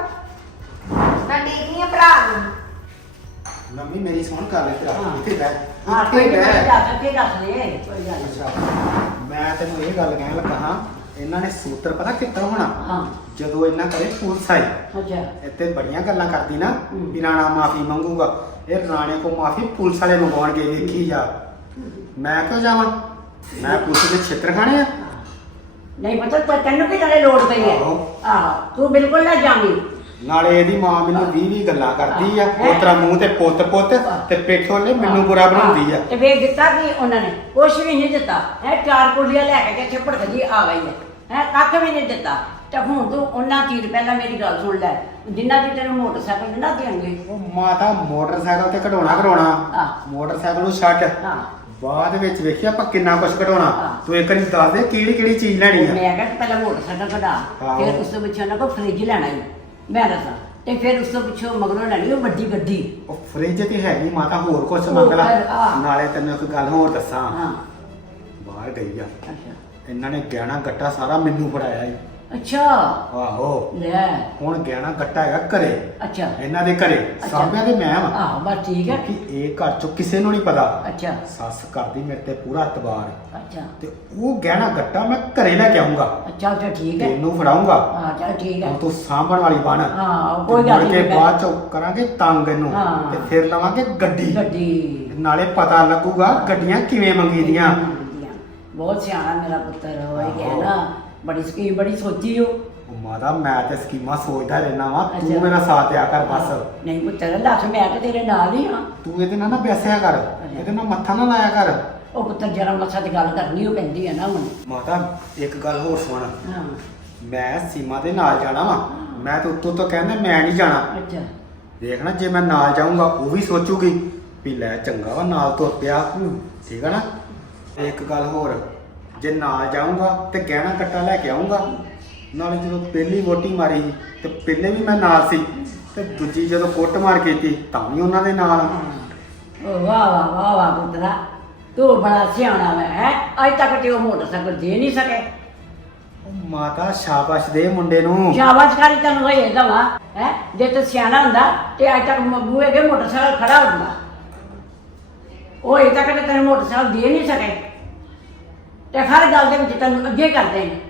[SPEAKER 1] ਮੈਂ ਦੇਖਦੀ ਆ ਭਰਾ ਨੂੰ।
[SPEAKER 4] ਮੰਮੀ ਮੇਰੀ ਸੁਣ ਗੱਲ ਇੱਥੇ ਆ,
[SPEAKER 3] ਹਾਂ।
[SPEAKER 4] ਇੱਥੇ ਬਹਿ
[SPEAKER 3] ਹਾਂ,
[SPEAKER 4] ਇੱਥੇ
[SPEAKER 3] ਕੋਈ ਨਹੀਂ
[SPEAKER 4] ਬਹਿ।
[SPEAKER 3] ਦੱਸ ਕੇ ਦੱਸ ਦੇ ਕੋਈ ਗੱਲ ਨਹੀਂ।
[SPEAKER 4] ਅੱਛਾ ਮੈਂ ਤੈਨੂੰ ਇਹ ਗੱਲ ਕਹਿਣ ਲੱਗਾ ਹਾਂ, ਇਹਨਾਂ ਨੇ ਸੂਤਰ ਪਤਾ ਕਿੱਦਾਂ ਹੋਣਾ?
[SPEAKER 3] ਹਾਂ।
[SPEAKER 4] ਜਦੋਂ ਇਹਨਾਂ ਕਰੇ ਪੁਲਿਸ ਆਈ
[SPEAKER 3] ਅੱਛਾ।
[SPEAKER 4] ਇੱਥੇ ਬੜੀਆਂ ਗੱਲਾਂ ਕਰਦੀ ਨਾ
[SPEAKER 3] ਹੂੰ।
[SPEAKER 4] ਵੀ ਰਾਣਾ ਮਾਫੀ ਮੰਗੂਗਾ। ਇਹ ਰਾਣੇ ਕੋ ਮਾਫੀ ਪੁਲਿਸ ਵਾਲੇ ਮੰਗਵਾਉਣਗੇ, ਵੇਖੀ ਜਾ। ਮੈਂ ਕਿਉਂ ਜਾਵਾਂ? ਮੈਂ ਪੁਲਿਸ ਦੇ ਛਿੱਤਰ ਖਾਣੇ ਆ?
[SPEAKER 3] ਨਹੀਂ ਪਤਾ ਤੈਨੂੰ ਕੀ ਕਰੇ ਲੋੜ ਪਈ ਹੈ।
[SPEAKER 4] ਆਹੋ।
[SPEAKER 3] ਆਹੋ ਤੂੰ ਬਿਲਕੁਲ ਨਾ ਜਾਵੀਂ।
[SPEAKER 4] ਨਾਲੇ ਇਹਦੀ ਮਾਂ ਮੈਨੂੰ 20 ਗੱਲਾਂ ਕਰਦੀ ਆ,
[SPEAKER 3] ਹੈਂ?
[SPEAKER 4] ਪੋਤਰਾ ਮੂੰਹ ਤੇ ਪੁੱਤ ਤੇ ਪੇਠੋਂ ਨੇ ਮੈਨੂੰ ਬੁਰਾ ਬਣਾਉਂਦੀ ਆ।
[SPEAKER 3] ਤੇ ਵੇਖ ਦਿੱਤਾ ਕਿ ਉਹਨਾਂ ਨੇ ਕੁਛ ਵੀ ਨਹੀਂ ਦਿੱਤਾ ਹੈ। ਚਾਰ ਕੁੜੀਆਂ ਲੈ ਕੇ ਤੇ ਭੜਕਦੀ ਆ ਗਈ ਹੈ ਕੱਖ ਵੀ ਨਹੀਂ ਦਿੱਤਾ। ਤੇ ਹੁਣ ਤੂੰ ਉਹਨਾਂ ਚੀਰ ਪਹਿਲਾਂ ਮੇਰੀ ਗੱਲ ਸੁਣ ਲੈ, ਜਿੰਨਾ ਚਿਰ ਤੈਨੂੰ ਮੋਟਰਸਾਈਕਲ ਨਾ ਦੇਣਗੇ।
[SPEAKER 4] ਉਹ ਮਾਤਾ ਮੋਟਰਸਾਈਕਲ ਤੇ ਕਢਾਉਣਾ
[SPEAKER 3] ਆਹ।
[SPEAKER 4] ਮੋਟਰਸਾਈਕਲ ਨੂੰ ਛੱਡ,
[SPEAKER 3] ਹਾਂ
[SPEAKER 4] ਬਾਅਦ ਵਿੱਚ ਵੇਖੀ ਆਪਾਂ ਕਿੰਨਾ ਕੁਛ ਕਢਾਉਣਾ।
[SPEAKER 3] ਹਾਂ।
[SPEAKER 4] ਤੂੰ ਇੱਕ ਵਾਰੀ ਦੱਸ ਦੇ ਕਿਹੜੀ ਚੀਜ਼ ਲੈਣੀ ਆ।
[SPEAKER 3] ਮੈਂ ਕਿਹਾ ਪਹਿਲਾਂ ਮੋਟਰਸਾਈਕਲ ਕਢਾ,
[SPEAKER 4] ਆਹੋ।
[SPEAKER 3] ਫਿਰ ਉਸ ਤੋਂ ਪਿੱਛੇ ਉਹਨਾਂ ਕੋਲ ਫ੍ਰਿਜ ਲੈਣਾ ਹੀ ਮੈਂ ਦੱਸਾਂ, ਤੇ ਫਿਰ ਉਸ ਤੋਂ ਪਿੱਛੋਂ ਮਗਰੋਂ ਲੈਣੀ ਉਹ ਵੱਡੀ ਗੱਡੀ।
[SPEAKER 4] ਉਹ ਫ੍ਰਿਜ ਤੇ ਹੈਗੀ ਮਾਤਾ, ਹੋਰ ਕੁਛ ਮੰਗ ਲਾ।
[SPEAKER 3] ਆਹ।
[SPEAKER 4] ਨਾਲੇ ਤੈਨੂੰ ਇੱਕ ਗੱਲ ਹੋਰ ਦੱਸਾਂ,
[SPEAKER 3] ਹਾਂ।
[SPEAKER 4] ਬਾਹਰ ਗਈ ਆ
[SPEAKER 3] ਅੱਛਾ
[SPEAKER 4] ਇਹਨਾਂ ਨੇ ਗਹਿਣਾ ਗੱਟਾ ਸਾਰਾ ਮੈਨੂੰ ਫੜਾਇਆ ਏ।
[SPEAKER 3] ਅੱਛਾ
[SPEAKER 4] ਆਹੋ
[SPEAKER 3] ਲੈ
[SPEAKER 4] ਹੁਣ ਗਹਿਣਾ ਗੱਟਾ ਹੈਗਾ ਘਰੇ,
[SPEAKER 3] ਅੱਛਾ
[SPEAKER 4] ਇਹਨਾਂ ਦੇ ਘਰੇ। ਸਾਂਭਿਆ ਤੇ ਮੈਂ ਵਾ
[SPEAKER 3] ਆਹ ਬਸ ਠੀਕ ਹੈ।
[SPEAKER 4] ਕਿ ਇਹ ਘਰ ਚੋਂ ਕਿਸੇ ਨੂੰ ਨਹੀਂ ਪਤਾ।
[SPEAKER 3] ਅੱਛਾ
[SPEAKER 4] ਸੱਸ ਕਰਦੀ ਮੇਰੇ ਤੇ ਪੂਰਾ ਇਤਬਾਰ,
[SPEAKER 3] ਅੱਛਾ
[SPEAKER 4] ਤੇ ਉਹ ਗਹਿਣਾ ਗੱਟਾ ਮੈਂ ਘਰੇ ਲੈ ਕੇ ਆਉਂਗਾ,
[SPEAKER 3] ਅੱਛਾ ਅੱਛਾ ਠੀਕ ਹੈ।
[SPEAKER 4] ਤੈਨੂੰ ਫੜਾਉਂਗਾ।
[SPEAKER 3] ਹਾਂ ਚੱਲ ਠੀਕ ਹੈ।
[SPEAKER 4] ਹੁਣ ਤੂੰ ਸਾਂਭਣ ਵਾਲੀ ਬਣ।
[SPEAKER 3] ਹਾਂ ਕੋਈ ਗੱਲ
[SPEAKER 4] ਮੁੜ ਕੇ
[SPEAKER 3] ਨਹੀਂ।
[SPEAKER 4] ਬਾਅਦ ਚੋਂ ਕਰਾਂਗੇ ਤੰਗ ਇਹਨੂੰ,
[SPEAKER 3] ਹਾਂ।
[SPEAKER 4] ਤੇ ਫਿਰ ਲਵਾਂਗੇ ਗੱਡੀ।
[SPEAKER 3] ਗੱਡੀ
[SPEAKER 4] ਨਾਲੇ ਪਤਾ ਲੱਗੂਗਾ ਗੱਡੀਆਂ ਕਿਵੇਂ ਮੰਗੀਦੀਆਂ।
[SPEAKER 3] ਬਹੁਤ ਸਿਆਣਾ ਮੇਰਾ ਪੁੱਤਰ ਹੋਇਆ
[SPEAKER 4] ਆਹੋ।
[SPEAKER 3] ਨਾ, ਬੜੀ ਸਕੀਮ ਬੜੀ ਸੋਚੀ ਹੋ।
[SPEAKER 4] ਉਹ ਮਾਤਾ ਮੈਂ ਤੇ ਸਕੀਮਾਂ ਸੋਚਦਾ ਰਹਿਣਾ ਵਾ,
[SPEAKER 3] ਅੱਛਾ।
[SPEAKER 4] ਤੂੰ ਮੇਰਾ ਸਾਥ ਦਿਆ ਕਰ ਬਸ।
[SPEAKER 3] ਨਹੀਂ ਪੁੱਤਰ ਦੱਸ, ਮੈਂ ਤਾਂ ਤੇਰੇ ਨਾਲ ਹੀ ਹਾਂ।
[SPEAKER 4] ਤੂੰ ਇਹਦੇ ਨਾਲ ਨਾ ਬੈਸਿਆ ਕਰ, ਇਹਦੇ ਨਾਲ ਮੱਥਾ ਨਾ ਲਾਇਆ ਕਰ।
[SPEAKER 3] ਉਹ ਪੁੱਤਰ ਜਰਾ ਮੱਥਾ ਤੇ ਗੱਲ ਕਰਨੀ ਉਹ ਪੈਂਦੀ ਆ ਨਾ ਹੁਣ।
[SPEAKER 4] ਮਾਤਾ ਇੱਕ ਗੱਲ ਹੋਰ ਸੁਣ,
[SPEAKER 3] ਹਾਂ
[SPEAKER 4] ਮੈਂ ਸੀਮਾ ਦੇ ਨਾਲ ਜਾਣਾ ਵਾ। ਮੈਂ ਤਾਂ ਉੱਤੋਂ ਤੋਂ ਕਹਿੰਦਾ ਮੈਂ ਨਹੀਂ ਜਾਣਾ।
[SPEAKER 3] ਅੱਛਾ
[SPEAKER 4] ਦੇਖ ਨਾ, ਜੇ ਮੈਂ ਨਾਲ ਜਾਊਂਗਾ ਉਹ ਵੀ ਸੋਚੂਗੀ ਵੀ ਲੈ ਚੰਗਾ ਵਾ ਨਾਲ ਤੁਰ ਪਿਆ। ਠੀਕ ਹੈ ਨਾ। ਤੇ ਇੱਕ ਗੱਲ ਹੋਰ, ਜੇ ਨਾਲ ਜਾਊਂਗਾ ਤੇ ਗਹਿਣਾ ਕੱਟਾ ਲੈ ਕੇ ਆਊਂਗਾ। ਨਾਲੇ ਜਦੋਂ ਪਹਿਲੀ ਵੋਟੀ ਮਾਰੀ ਸੀ ਤੇ ਪਹਿਲੇ ਵੀ ਮੈਂ ਨਾਲ ਸੀ, ਤੇ ਦੂਜੀ ਜਦੋਂ ਕੁੱਟ ਮਾਰ ਕੀਤੀ ਤਾਂ ਵੀ ਉਹਨਾਂ ਦੇ ਨਾਲ।
[SPEAKER 3] ਉਹ ਵਾਹ ਵਾਹ ਵਾਹ ਵਾਹ ਪੁੱਤਰਾ, ਤੂੰ ਬੜਾ ਸਿਆਣਾ ਵਾ ਹੈ। ਅੱਜ ਤੱਕ ਤੇ ਉਹ ਮੋਟਰਸਾਈਕਲ ਦੇ ਨਹੀਂ ਸਕੇ।
[SPEAKER 4] ਮਾਤਾ ਸ਼ਾਬਾਸ਼ ਦੇ ਮੁੰਡੇ ਨੂੰ।
[SPEAKER 3] ਸ਼ਾਬਾਸ਼ ਕਰੀ ਤੈਨੂੰ ਹੋਏ ਦਵਾ ਹੈ। ਜੇ ਤੂੰ ਸਿਆਣਾ ਹੁੰਦਾ ਤੇ ਅੱਜ ਤੱਕ ਬੂਹੇ ਅੱਗੇ ਮੋਟਰਸਾਈਕਲ ਖੜਾ ਹੁੰਦਾ। ਉਹ ਅਜੇ ਤੱਕ ਤੇ ਤੈਨੂੰ ਮੋਟਰਸਾਈਕਲ ਦੇ ਨਹੀਂ ਸਕੇ ਤੇ ਹਰ ਗੱਲ ਦੇ ਵਿੱਚ ਤੈਨੂੰ ਅੱਗੇ ਕਰਦੇ ਨੇ।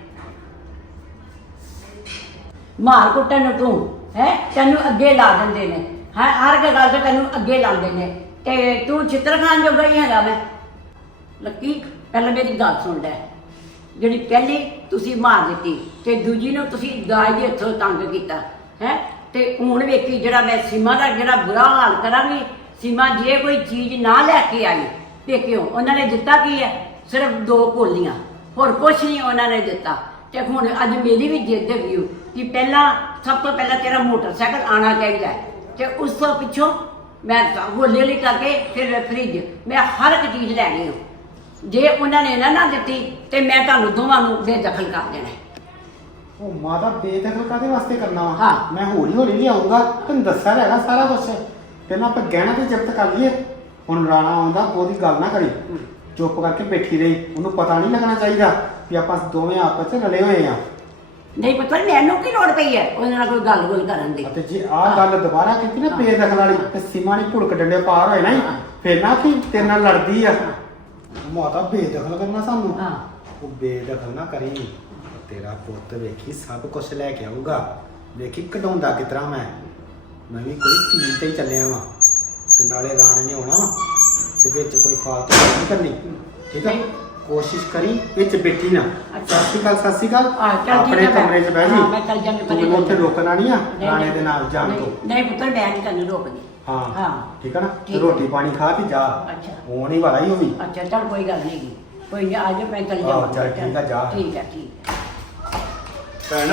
[SPEAKER 3] ਮਾਰ ਕੁੱਟਣ ਨੂੰ ਤੂੰ ਹੈ, ਤੈਨੂੰ ਅੱਗੇ ਲਾ ਦਿੰਦੇ ਨੇ। ਹਰ ਇੱਕ ਗੱਲ ਤੇ ਤੈਨੂੰ ਅੱਗੇ ਲਾਉਂਦੇ ਨੇ ਤੇ ਤੂੰ ਚਿੱਤਰ ਖਾਨ ਜੋਗਾ ਹੀ ਹੈਗਾ ਮੈਂ। ਲੱਕੀ ਪਹਿਲਾਂ ਮੇਰੀ ਗੱਲ ਸੁਣ ਲੈ। ਜਿਹੜੀ ਪਹਿਲੀ ਤੁਸੀਂ ਮਾਰ ਦਿੱਤੀ ਤੇ ਦੂਜੀ ਨੂੰ ਤੁਸੀਂ ਦਾਜ ਦੇ ਹੱਥੋਂ ਤੰਗ ਕੀਤਾ ਹੈ, ਤੇ ਹੁਣ ਵੇਖੀ ਜਿਹੜਾ ਮੈਂ ਸੀਮਾ ਦਾ ਜਿਹੜਾ ਬੁਰਾ ਹਾਲ ਕਰਾਂਗੀ। ਸੀਮਾ ਜੇ ਕੋਈ ਚੀਜ਼ ਨਾ ਲੈ ਕੇ ਆਈ ਤੇ ਕਿਉਂ ਉਹਨਾਂ ਨੇ ਦਿੱਤਾ ਕੀ ਹੈ? ਸਿਰਫ 2 ਕੋਲੀਆਂ, ਹੋਰ ਕੁਛ ਨਹੀਂ ਉਹਨਾਂ ਨੇ ਦਿੱਤਾ। ਤੇ ਹੁਣ ਅੱਜ ਮੇਰੀ ਵੀ ਜਿੱਦ ਹੈਗੀ ਓ ਕਿ ਪਹਿਲਾਂ ਸਭ ਤੋਂ ਪਹਿਲਾਂ ਤੇਰਾ ਮੋਟਰਸਾਈਕਲ ਆਉਣਾ ਚਾਹੀਦਾ ਹੈ, ਤੇ ਉਸ ਤੋਂ ਪਿੱਛੋਂ ਮੈਂ ਹੌਲੀ ਹੌਲੀ ਕਰਕੇ ਫਿਰ ਫਰਿੱਜ, ਮੈਂ ਹਰ ਇੱਕ ਚੀਜ਼ ਲੈਣੀ ਹੋ। ਜੇ ਉਹਨਾਂ ਨੇ ਨਾ ਦਿੱਤੀ ਤੇ ਮੈਂ ਤੁਹਾਨੂੰ ਦੋਵਾਂ ਨੂੰ ਬੇਦਖਲ ਕਰ ਦੇਣਾ।
[SPEAKER 4] ਉਹ ਮਾਤਾ ਬੇਦਖਲ ਕਾਹਦੇ ਵਾਸਤੇ ਕਰਨਾ ਵਾ?
[SPEAKER 3] ਹਾਂ।
[SPEAKER 4] ਮੈਂ ਹੌਲੀ ਹੌਲੀ ਲਿਆਉਂਗਾ, ਤੈਨੂੰ ਦੱਸਿਆ ਹੈਗਾ ਸਾਰਾ ਕੁਝ। ਪਹਿਲਾਂ ਆਪਾਂ ਗਹਿਣਾ ਤੇ ਜ਼ਬਤ ਕਰ ਲਈਏ। ਹੁਣ ਰਾਣਾ ਆਉਂਦਾ ਉਹਦੀ ਗੱਲ ਨਾ ਕਰੀ, ਚੁੱਪ ਕਰਕੇ ਬੈਠੀ ਰਹੀ। ਉਹਨੂੰ ਪਤਾ ਨਹੀਂ ਲੱਗਣਾ ਚਾਹੀਦਾ ਵੀ ਆਪਾਂ ਦੋਵੇਂ ਆਪਸ ਵਿੱਚ ਰਲੇ ਹੋਏ ਆ।
[SPEAKER 3] ਨਹੀਂ ਪਤਾ ਮੈਨੂੰ ਕੀ ਲੋੜ ਪਈ ਹੈ ਉਹਨਾਂ ਨਾਲ ਕੋਈ ਗੱਲ ਕਰਨ ਦੀ।
[SPEAKER 4] ਤੇ ਜੇ ਆਹ ਗੱਲ ਦੁਬਾਰਾ ਕੀਤੀ ਨਾ ਬੇਦਖਲ ਵਾਲੀ, ਤੇ ਸੀਮਾ ਨੇ ਭੁੜਕ ਡੰਡੇ ਪਾਰ ਹੋਏ ਨਾ, ਫਿਰ ਨਾ ਕਿ ਤੇਰੇ ਨਾਲ ਲੜਦੀ ਆ। ਮਾਤਾ ਬੇਦਖਲ ਕਰਨਾ ਸਾਨੂੰ।
[SPEAKER 3] ਹਾਂ
[SPEAKER 4] ਉਹ ਬੇਦਖਲ ਨਾ ਕਰੀ। ਤੇਰਾ ਪੁੱਤ ਵੇਖੀ ਸਭ ਕੁਝ ਲੈ ਕੇ ਆਊਗਾ। ਵੇਖੀ ਕਢਾਉਂਦਾ ਕਿਸ ਤਰ੍ਹਾਂ ਮੈਂ ਵੀ ਕੋਈ ਸਕੀਮ ਤੇ ਹੀ ਚੱਲਿਆ ਵਾਂ। ਤੇ ਨਾਲੇ ਰਾਣੇ ਨੇ ਆਉਣਾ ਵਾ ਤੇ ਵਿੱਚ ਕੋਈ ਫਾਲਤੂ ਗੱਲ ਨਹੀਂ ਕਰਨੀ। ਠੀਕ ਹੈ, ਕੋਸ਼ਿਸ਼ ਕਰੀ ਵਿੱਚ ਬੈਠੀ ਨਾ। ਸਤਿ ਸ਼੍ਰੀ ਅਕਾਲ, ਸਤਿ ਸ਼੍ਰੀ ਅਕਾਲ। ਆਪਣੇ ਕਮਰੇ 'ਚ ਬਹਿ ਜੀ।
[SPEAKER 3] ਮੈਂ ਚੱਲ ਜਾਂਦੀ
[SPEAKER 4] ਤੂੰ ਉੱਥੇ ਰੋਕਣਾ ਨਹੀਂ ਆ ਰਾਣੇ ਦੇ ਨਾਲ ਜਾਣ ਤੋਂ।
[SPEAKER 3] ਨਹੀਂ ਪੁੱਤਰ ਮੈਂ ਨਹੀਂ ਤੈਨੂੰ ਰੋਕਦੀ।
[SPEAKER 4] ਹਾਂ ਠੀਕ ਹੈ ਨਾ। ਤੇ ਰੋਟੀ ਪਾਣੀ ਖਾ ਕੇ ਜਾ।
[SPEAKER 3] ਅੱਛਾ
[SPEAKER 4] ਹੋਣ ਹੀ ਵਾਲਾ ਹੀ ਹੋਵੀ।
[SPEAKER 3] ਅੱਛਾ ਚੱਲ ਕੋਈ ਗੱਲ ਨਹੀਂ ਗੀ, ਕੋਈ ਨਹੀਂ ਆ ਜਾ, ਮੈਂ ਚੱਲ ਜਾਵਾਂ।
[SPEAKER 4] ਚੱਲ ਠੀਕ ਆ, ਜਾ।
[SPEAKER 3] ਠੀਕ ਹੈ ਠੀਕ ਹੈ।
[SPEAKER 2] ਭੈਣ,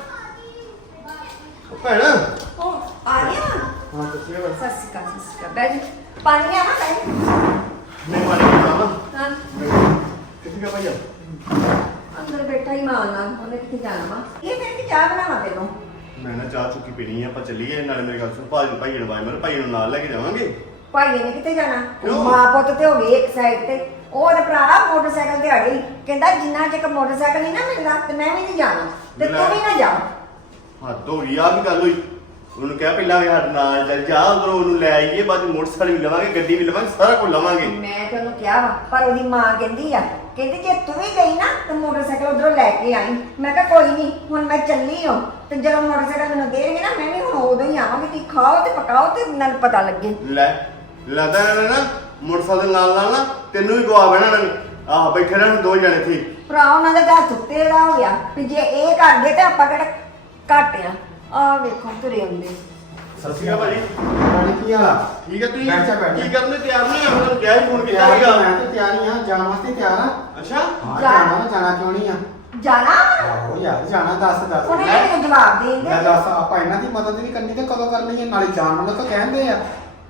[SPEAKER 2] ਉਹ ਭੈਣ
[SPEAKER 1] ਉਹ ਆ ਗਿਆ।
[SPEAKER 4] ਹਾਂ ਤੁਸੀਂ
[SPEAKER 1] ਸਤਿ ਸ਼੍ਰੀ ਅਕਾਲ, ਸਤਿ ਸ਼੍ਰੀ ਅਕਾਲ। ਬੈਠ ਪਾਣੀ ਲਿਆਵਾਂ ਭੈਣ?
[SPEAKER 2] ਨਹੀਂ ਮਾਰੀ ਜਾਵਾ
[SPEAKER 1] ਹਾਂ
[SPEAKER 2] ਕਿੱਥੇ ਗਿਆ ਭਾਈ?
[SPEAKER 1] ਅੰਦਰ ਬੈਠਾ ਹੀ ਮਾਂ ਨਾਲ, ਉਹਨੇ ਕਿੱਥੇ ਜਾਣਾ ਵਾ? ਇਹ ਫਿਰ ਕਿ ਚਾਹ ਬਣਾਵਾਂ ਤੈਨੂੰ?
[SPEAKER 2] ਮੈਂ ਨਾ ਚਾਹ ਚੁੱਕੀ ਪੀਣੀ ਆ, ਆਪਾਂ ਚੱਲੀਏ। ਨਾਲੇ ਮੇਰੀ ਗੱਲ ਸੁਣ, ਭਾਈ ਨੂੰ ਬਾਈ ਭਾਈ ਨੂੰ ਨਾਲ ਲੈ ਕੇ ਜਾਵਾਂਗੇ।
[SPEAKER 1] ਭਾਈ ਨੇ ਕਿੱਥੇ ਜਾਣਾ?
[SPEAKER 2] ਕਿਉਂ?
[SPEAKER 1] ਮਾਂ ਪੁੱਤ ਤੇ ਹੋ ਗਏ ਇੱਕ ਸਾਈਡ ਤੇ। ਉਹ ਤੇ ਭਰਾ ਮੋਟਰਸਾਈਕਲ ਤੇ ਅੜੀ, ਕਹਿੰਦਾ ਜਿੰਨਾ ਚਿਰ ਮੋਟਰਸਾਈਕਲ ਨਹੀਂ ਨਾ ਮਿਲਦਾ ਤੇ ਮੈਂ ਵੀ ਨਹੀਂ ਜਾਣਾ ਤੇ ਤੂੰ ਵੀ ਨਾ ਜਾ।
[SPEAKER 2] ਹੱਦ ਹੋ ਗਈ, ਆ ਕੀ ਗੱਲ ਹੋਈ? ਉਹਨੂੰ ਕਹਿ ਪਹਿਲਾਂ ਵੀ ਸਾਡੇ ਨਾਲ ਚੱਲ ਜਾ, ਉਧਰੋਂ ਉਹਨੂੰ ਲੈ ਆਈਏ, ਬਾਅਦ ਚ ਮੋਟਰਸਾਈਕਲ ਵੀ ਲਵਾਂਗੇ, ਗੱਡੀ ਵੀ ਲਵਾਂਗੇ, ਸਾਰਾ ਕੁਝ ਲਵਾਂਗੇ।
[SPEAKER 1] ਮੈਂ ਤੈਨੂੰ ਕਿਹਾ ਵਾ, ਪਰ ਉਹਦੀ ਮਾਂ ਕਹਿੰਦੀ ਜੇ ਤੂੰ ਵੀ ਗਈ ਨਾ ਤੇ ਮੋਟਰਸਾਈਕਲ ਉਧਰੋਂ ਲੈ ਕੇ ਆਈ। ਮੈਂ ਕਿਹਾ ਕੋਈ ਨਹੀਂ, ਹੁਣ ਮੈਂ ਚੱਲੀ ਹਾਂ ਤੇ ਜਦੋਂ ਮੋਟਰਸਾਈਕਲ ਮੈਨੂੰ ਦੇਣਗੇ ਨਾ ਮੈਂ ਵੀ ਹੁਣ ਉਦੋਂ ਹੀ ਆਵਾਂਗੀ। ਤੁਸੀਂ ਖਾਓ ਤੇ ਪਕਾਓ ਤੇ ਮੈਨੂੰ ਪਤਾ ਲੱਗੇ।
[SPEAKER 2] ਲੈ ਲੱਗਦਾ ਨਾ ਮੋਟਰਸਾਈਕਲ ਨਾਲ ਨਾਲ ਨਾ ਤੈਨੂੰ ਵੀ ਗਵਾ ਬਹਿਣਾ ਨੇ। ਆਹ ਬੈਠੇ ਰਹਿਣ 2 ਜਣੇ ਇੱਥੇ।
[SPEAKER 1] ਭਰਾ ਉਹਨਾਂ ਦਾ ਤਾਂ ਸੁੱਤੇ ਦਾ ਹੋ ਗਿਆ ਵੀ ਜੇ ਇਹ ਕਰਦੇ ਤੇ ਆਪਾਂ ਕਿਹੜਾ ਘੱਟ ਆ। ਆਹ ਵੇਖੋ ਤੁਰੇ ਹੁੰਦੇ।
[SPEAKER 2] ਸਤਿ ਸ਼੍ਰੀ ਅਕਾਲ ਭਾਜੀ।
[SPEAKER 4] ਰਾਣੀ ਕੀ ਹਾਲ ਆ?
[SPEAKER 2] ਠੀਕ ਹੈ, ਤੁਸੀਂ
[SPEAKER 4] ਬੈਠ ਜਾ, ਬੈਠ ਜਾ।
[SPEAKER 2] ਕੀ ਕਰਨ ਲਈ ਤਿਆਰ ਨਹੀਂ ਆ? ਉਹਨਾਂ ਕਿਹਾ ਹੀ ਫੋਨ ਕੀਤਾ
[SPEAKER 4] ਤਿਆਰ
[SPEAKER 2] ਸੀਗਾ।
[SPEAKER 4] ਮੈਂ ਤੇ ਤਿਆਰ ਹੀ ਆ, ਜਾਣ ਵਾਸਤੇ ਤਿਆਰ ਆ।
[SPEAKER 2] ਅੱਛਾ
[SPEAKER 4] ਹਾਂ
[SPEAKER 1] ਜਾ।
[SPEAKER 4] ਜਾਣਾ ਕਿਉਂ ਨਹੀਂ ਆ?
[SPEAKER 1] ਜਾਣਾ
[SPEAKER 4] ਆਹੋ ਯਾਰ ਜਾਣਾ। ਦੱਸ
[SPEAKER 1] ਉਹਨੇ ਮੈਨੂੰ ਜਵਾਬ ਦੇ
[SPEAKER 4] ਮੈਂ
[SPEAKER 1] ਦੇ।
[SPEAKER 4] ਦੱਸ ਆਪਾਂ ਇਹਨਾਂ ਦੀ ਮਦਦ ਨਹੀਂ ਕਰਨੀ ਤੇ ਕਦੋਂ ਕਰਨੀ ਹੈ? ਨਾਲੇ ਜਾਣ ਨੂੰ ਤਾਂ ਕਹਿੰਦੇ ਆ।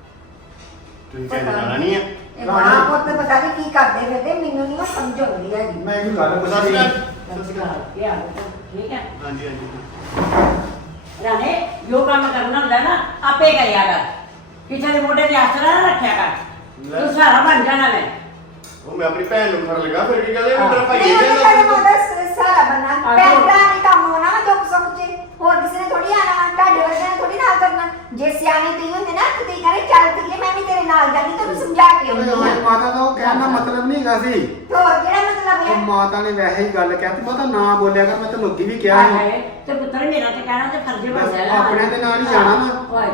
[SPEAKER 2] ਤੁਸੀਂ ਕਹਿੰਦੇ ਜਾਣਾ ਨਹੀਂ ਆ?
[SPEAKER 1] ਇਹ ਮਾਂ ਪੁੱਤ ਪਤਾ ਨਹੀਂ ਕੀ ਕਰਦੇ ਫਿਰਦੇ, ਮੈਨੂੰ ਨਹੀਂ ਸਮਝ ਆਉਂਦੀ ਹੈਗੀ।
[SPEAKER 4] ਮੈਂ ਇਹ ਗੱਲ
[SPEAKER 2] ਸਤਿ ਸ਼੍ਰੀ
[SPEAKER 4] ਪੁੱਛੀ।
[SPEAKER 2] ਅਕਾਲ।
[SPEAKER 3] ਕੀ ਹਾਲ ਹੈ? ਠੀਕ ਹੈ
[SPEAKER 2] ਹਾਂਜੀ ਹਾਂਜੀ।
[SPEAKER 3] ਰਾਣੇ, ਜੋ ਕੰਮ ਕਰਨਾ ਹੁੰਦਾ ਨਾ ਆਪੇ ਕਰਿਆ ਕਰ, ਕਿਸੇ ਦੇ ਮੋਢੇ ਤੇ ਆਸਰਾ ਨਾ ਰੱਖਿਆ ਕਰ। ਤੂੰ ਸਾਰਾ ਬਣ ਜਾਣਾ ਮੈਂ।
[SPEAKER 2] ਉਹ ਮੈਂ ਆਪਣੀ ਭੈਣ ਨੂੰ ਫੜ ਲਗਾ, ਫਿਰ ਕੀ ਕਹਿੰਦੇ ਮੇਰਾ ਭਾਈ
[SPEAKER 1] ਨਹੀਂ ਉਹਨੇ
[SPEAKER 2] ਇਹ
[SPEAKER 1] ਸਾਡੇ
[SPEAKER 2] ਕਹਿੰਦਾ।
[SPEAKER 1] ਮਦਦ ਸਾਰਾ ਬੰਨਾ ਭੈਣ ਭਰਾ ਨੇ ਕੰਮ ਹੋਣਾ ਵਾ ਦੁੱਖ ਸੁੱਖ ਚ। ਹੋਰ ਕਿਸੇ ਨੇ ਥੋੜੀ ਆਣਾ ਵਾ, ਤੁਹਾਡੇ ਵਰਗੇ ਨੇ ਥੋੜੀ ਨਾਲ ਕਰਨਾ। ਜੇ ਸਿਆਣੇ ਤੁਸੀਂ ਹੁੰਦੇ ਨਾ ਤੇ ਤੁਸੀਂ ਕਹਿੰਦੇ ਚੱਲ ਤੀਏ ਮੈਂ ਵੀ ਤੇਰੇ ਨਾਲ ਜਾਂਦੀ, ਤੈਨੂੰ ਸਮਝਾ ਕੇ ਆਉਂਦੀ ਆ।
[SPEAKER 4] ਮਾਤਾ ਦਾ ਉਹ ਕਹਿਣ ਦਾ ਮਤਲਬ ਨਹੀਂ ਹੈਗਾ ਸੀ।
[SPEAKER 1] ਹੋਰ ਕਿਹੜਾ ਮਤਲਬ
[SPEAKER 4] ਉਹ
[SPEAKER 1] ਹੈ?
[SPEAKER 4] ਮਾਤਾ ਨੇ ਵੈਸੇ ਹੀ ਗੱਲ ਕਹਿਤੀ। ਮਾਤਾ ਨਾ ਬੋਲਿਆ ਕਰ, ਮੈਂ ਤੈਨੂੰ ਅੱਗੇ ਵੀ ਕਿਹਾ ਸੀ।
[SPEAKER 3] ਆਏ ਤੇ ਪੁੱਤਰ ਮੇਰਾ ਤੇ ਕਹਿਣਾ ਤੇ ਫਰਜ਼ ਬਣਦਾ
[SPEAKER 4] ਬਸ ਆਪਣੇ ਦੇ ਨਾਲ ਹੀ ਜਾਣਾ ਵਾ।
[SPEAKER 3] ਹੋਏ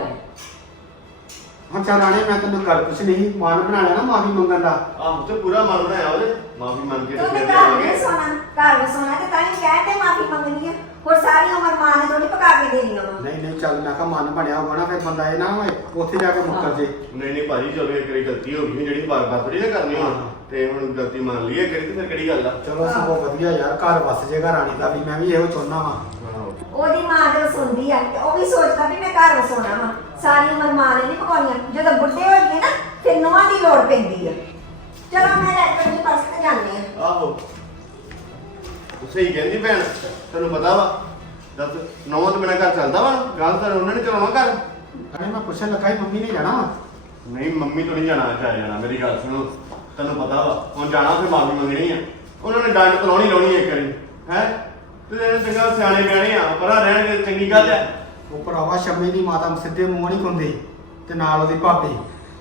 [SPEAKER 4] ਹਾਂ ਚੱਲ ਰਾਣੇ, ਮੈਂ ਤੈਨੂੰ ਗੱਲ ਕੁਛ ਨਹੀਂ ਮਨ ਬਣਾ ਲਿਆ ਨਾ ਮਾਫੀ ਮੰਗਣ ਦਾ।
[SPEAKER 2] ਆਹ ਤੇ ਪੂਰਾ ਮਨ ਬਣਾਇਆ ਉਹਦੇ, ਮਾਫੀ ਮੰਗ ਕੇ
[SPEAKER 1] ਤੂੰ
[SPEAKER 2] ਫਿਰ
[SPEAKER 1] ਤੇ ਘਰ ਨਹੀਂ ਸੋਣਾ, ਘਰ ਸੋਣਾ ਤੇ ਤਾਂ ਹੀ ਕਹਿੰਦੇ ਮਾਫੀ ਮੰਗਣੀ ਆ। ਹੋਰ ਸਾਰੀ ਉਮਰ ਮਾਂ ਨੇ ਥੋੜੀ ਪਕਾ ਕੇ ਦੇਣੀਆਂ ਵਾ।
[SPEAKER 4] ਨਹੀਂ ਚੱਲ ਮੈਂ ਕਿਹਾ ਮਨ ਬਣਿਆ ਹੋਗਾ ਨਾ, ਫਿਰ ਬੰਦਾ ਇਹ ਨਾ ਹੋਏ ਉੱਥੇ ਜਾ ਕੇ ਮੁੱਕਰ ਜੇ।
[SPEAKER 2] ਨਹੀਂ ਭਾਜੀ ਚਲੋ ਇੱਕ ਵਾਰੀ ਗਲਤੀ ਹੋ ਗਈ, ਜਿਹੜੀ ਵਾਰ-ਵਾਰ ਥੋੜੀ ਨਾ ਕਰਨੀ ਹੁਣ। ਤੇ ਹੁਣ ਗਲਤੀ ਮੰਨ ਲਈ ਹੈ ਕਿਹੜੀ ਤੇ ਫਿਰ ਕਿਹੜੀ ਗੱਲ ਆ।
[SPEAKER 4] ਚਲੋ ਸਗੋਂ ਵਧੀਆ ਯਾਰ, ਘਰ ਵਸ ਜੇਗਾ ਰਾਣੀ ਦਾ ਵੀ, ਮੈਂ ਵੀ ਇਹੋ ਚਾਹੁੰਦਾ ਵਾਂ।
[SPEAKER 1] ਉਹਦੀ ਮਾਂ ਜਦੋਂ ਸੁਣਦੀ ਆ ਤੇ ਉਹ ਵੀ ਸੋਚਦਾ ਵੀ ਮੈਂ ਘਰ ਵਸਾਉਣਾ ਵਾ। ਸਾਰੀ ਉਮਰ ਮਾਂ ਨੇ ਨਹੀਂ ਪਕਾਉਣੀਆਂ, ਜਦੋਂ ਬੁੱਢੇ ਹੋ ਗਏ ਨਾ ਫਿਰ ਨੂੰਹਾਂ ਦੀ ਲੋੜ ਪੈਂਦੀ ਆ। ਚਲੋ ਮੈਂ ਲੈਟਰ ਦੇ ਪਾਸੇ ਤੇ ਜਾਂਦੀ ਆ।
[SPEAKER 2] ਆਹੋ ਸਹੀ ਕਹਿੰਦੀ ਭੈਣ, ਤੈਨੂੰ ਪਤਾ ਵਾ ਦੱਸ ਨੌਵਾਂ ਤੋਂ ਬਿਨਾਂ ਘਰ ਚੱਲਦਾ ਵਾ? ਗੱਲ ਤਾਂ ਉਹਨਾਂ ਨੇ ਚਲਾਉਣਾ ਘਰ।
[SPEAKER 4] ਅਰੇ ਮੈਂ ਪੁੱਛਣ ਲੱਗਾ ਸੀ ਮੰਮੀ ਨੇ ਜਾਣਾ ਵਾ?
[SPEAKER 2] ਨਹੀਂ ਮੰਮੀ ਤੋਂ ਨਹੀਂ ਜਾਣਾ, ਜਾਣਾ ਮੇਰੀ ਗੱਲ ਸੁਣੋ, ਤੈਨੂੰ ਪਤਾ ਵਾ ਹੁਣ ਜਾਣਾ ਫਿਰ ਮਾਫੀ ਮੰਗਣੀ ਆ। ਉਹਨਾਂ ਨੇ ਡੰਡ ਤਲਾਉਣੀ ਲਾਉਣੀ ਇੱਕ ਵਾਰੀ ਹੈ ਤੇ ਚੰਗਾ ਸਿਆਣੇ ਬਿਆਣੇ ਆ ਪਰਾਂ ਰਹਿਣਗੇ, ਚੰਗੀ ਗੱਲ ਆ।
[SPEAKER 4] ਉਹ ਭਰਾਵਾ ਸ਼ੰਮੀ ਦੀ ਮਾਤਾ ਸਿੱਧੇ ਮੂੰਹ ਨਹੀਂ ਖੁੰਦੀ ਤੇ ਨਾਲ ਉਹਦੀ ਭਾਬੀ।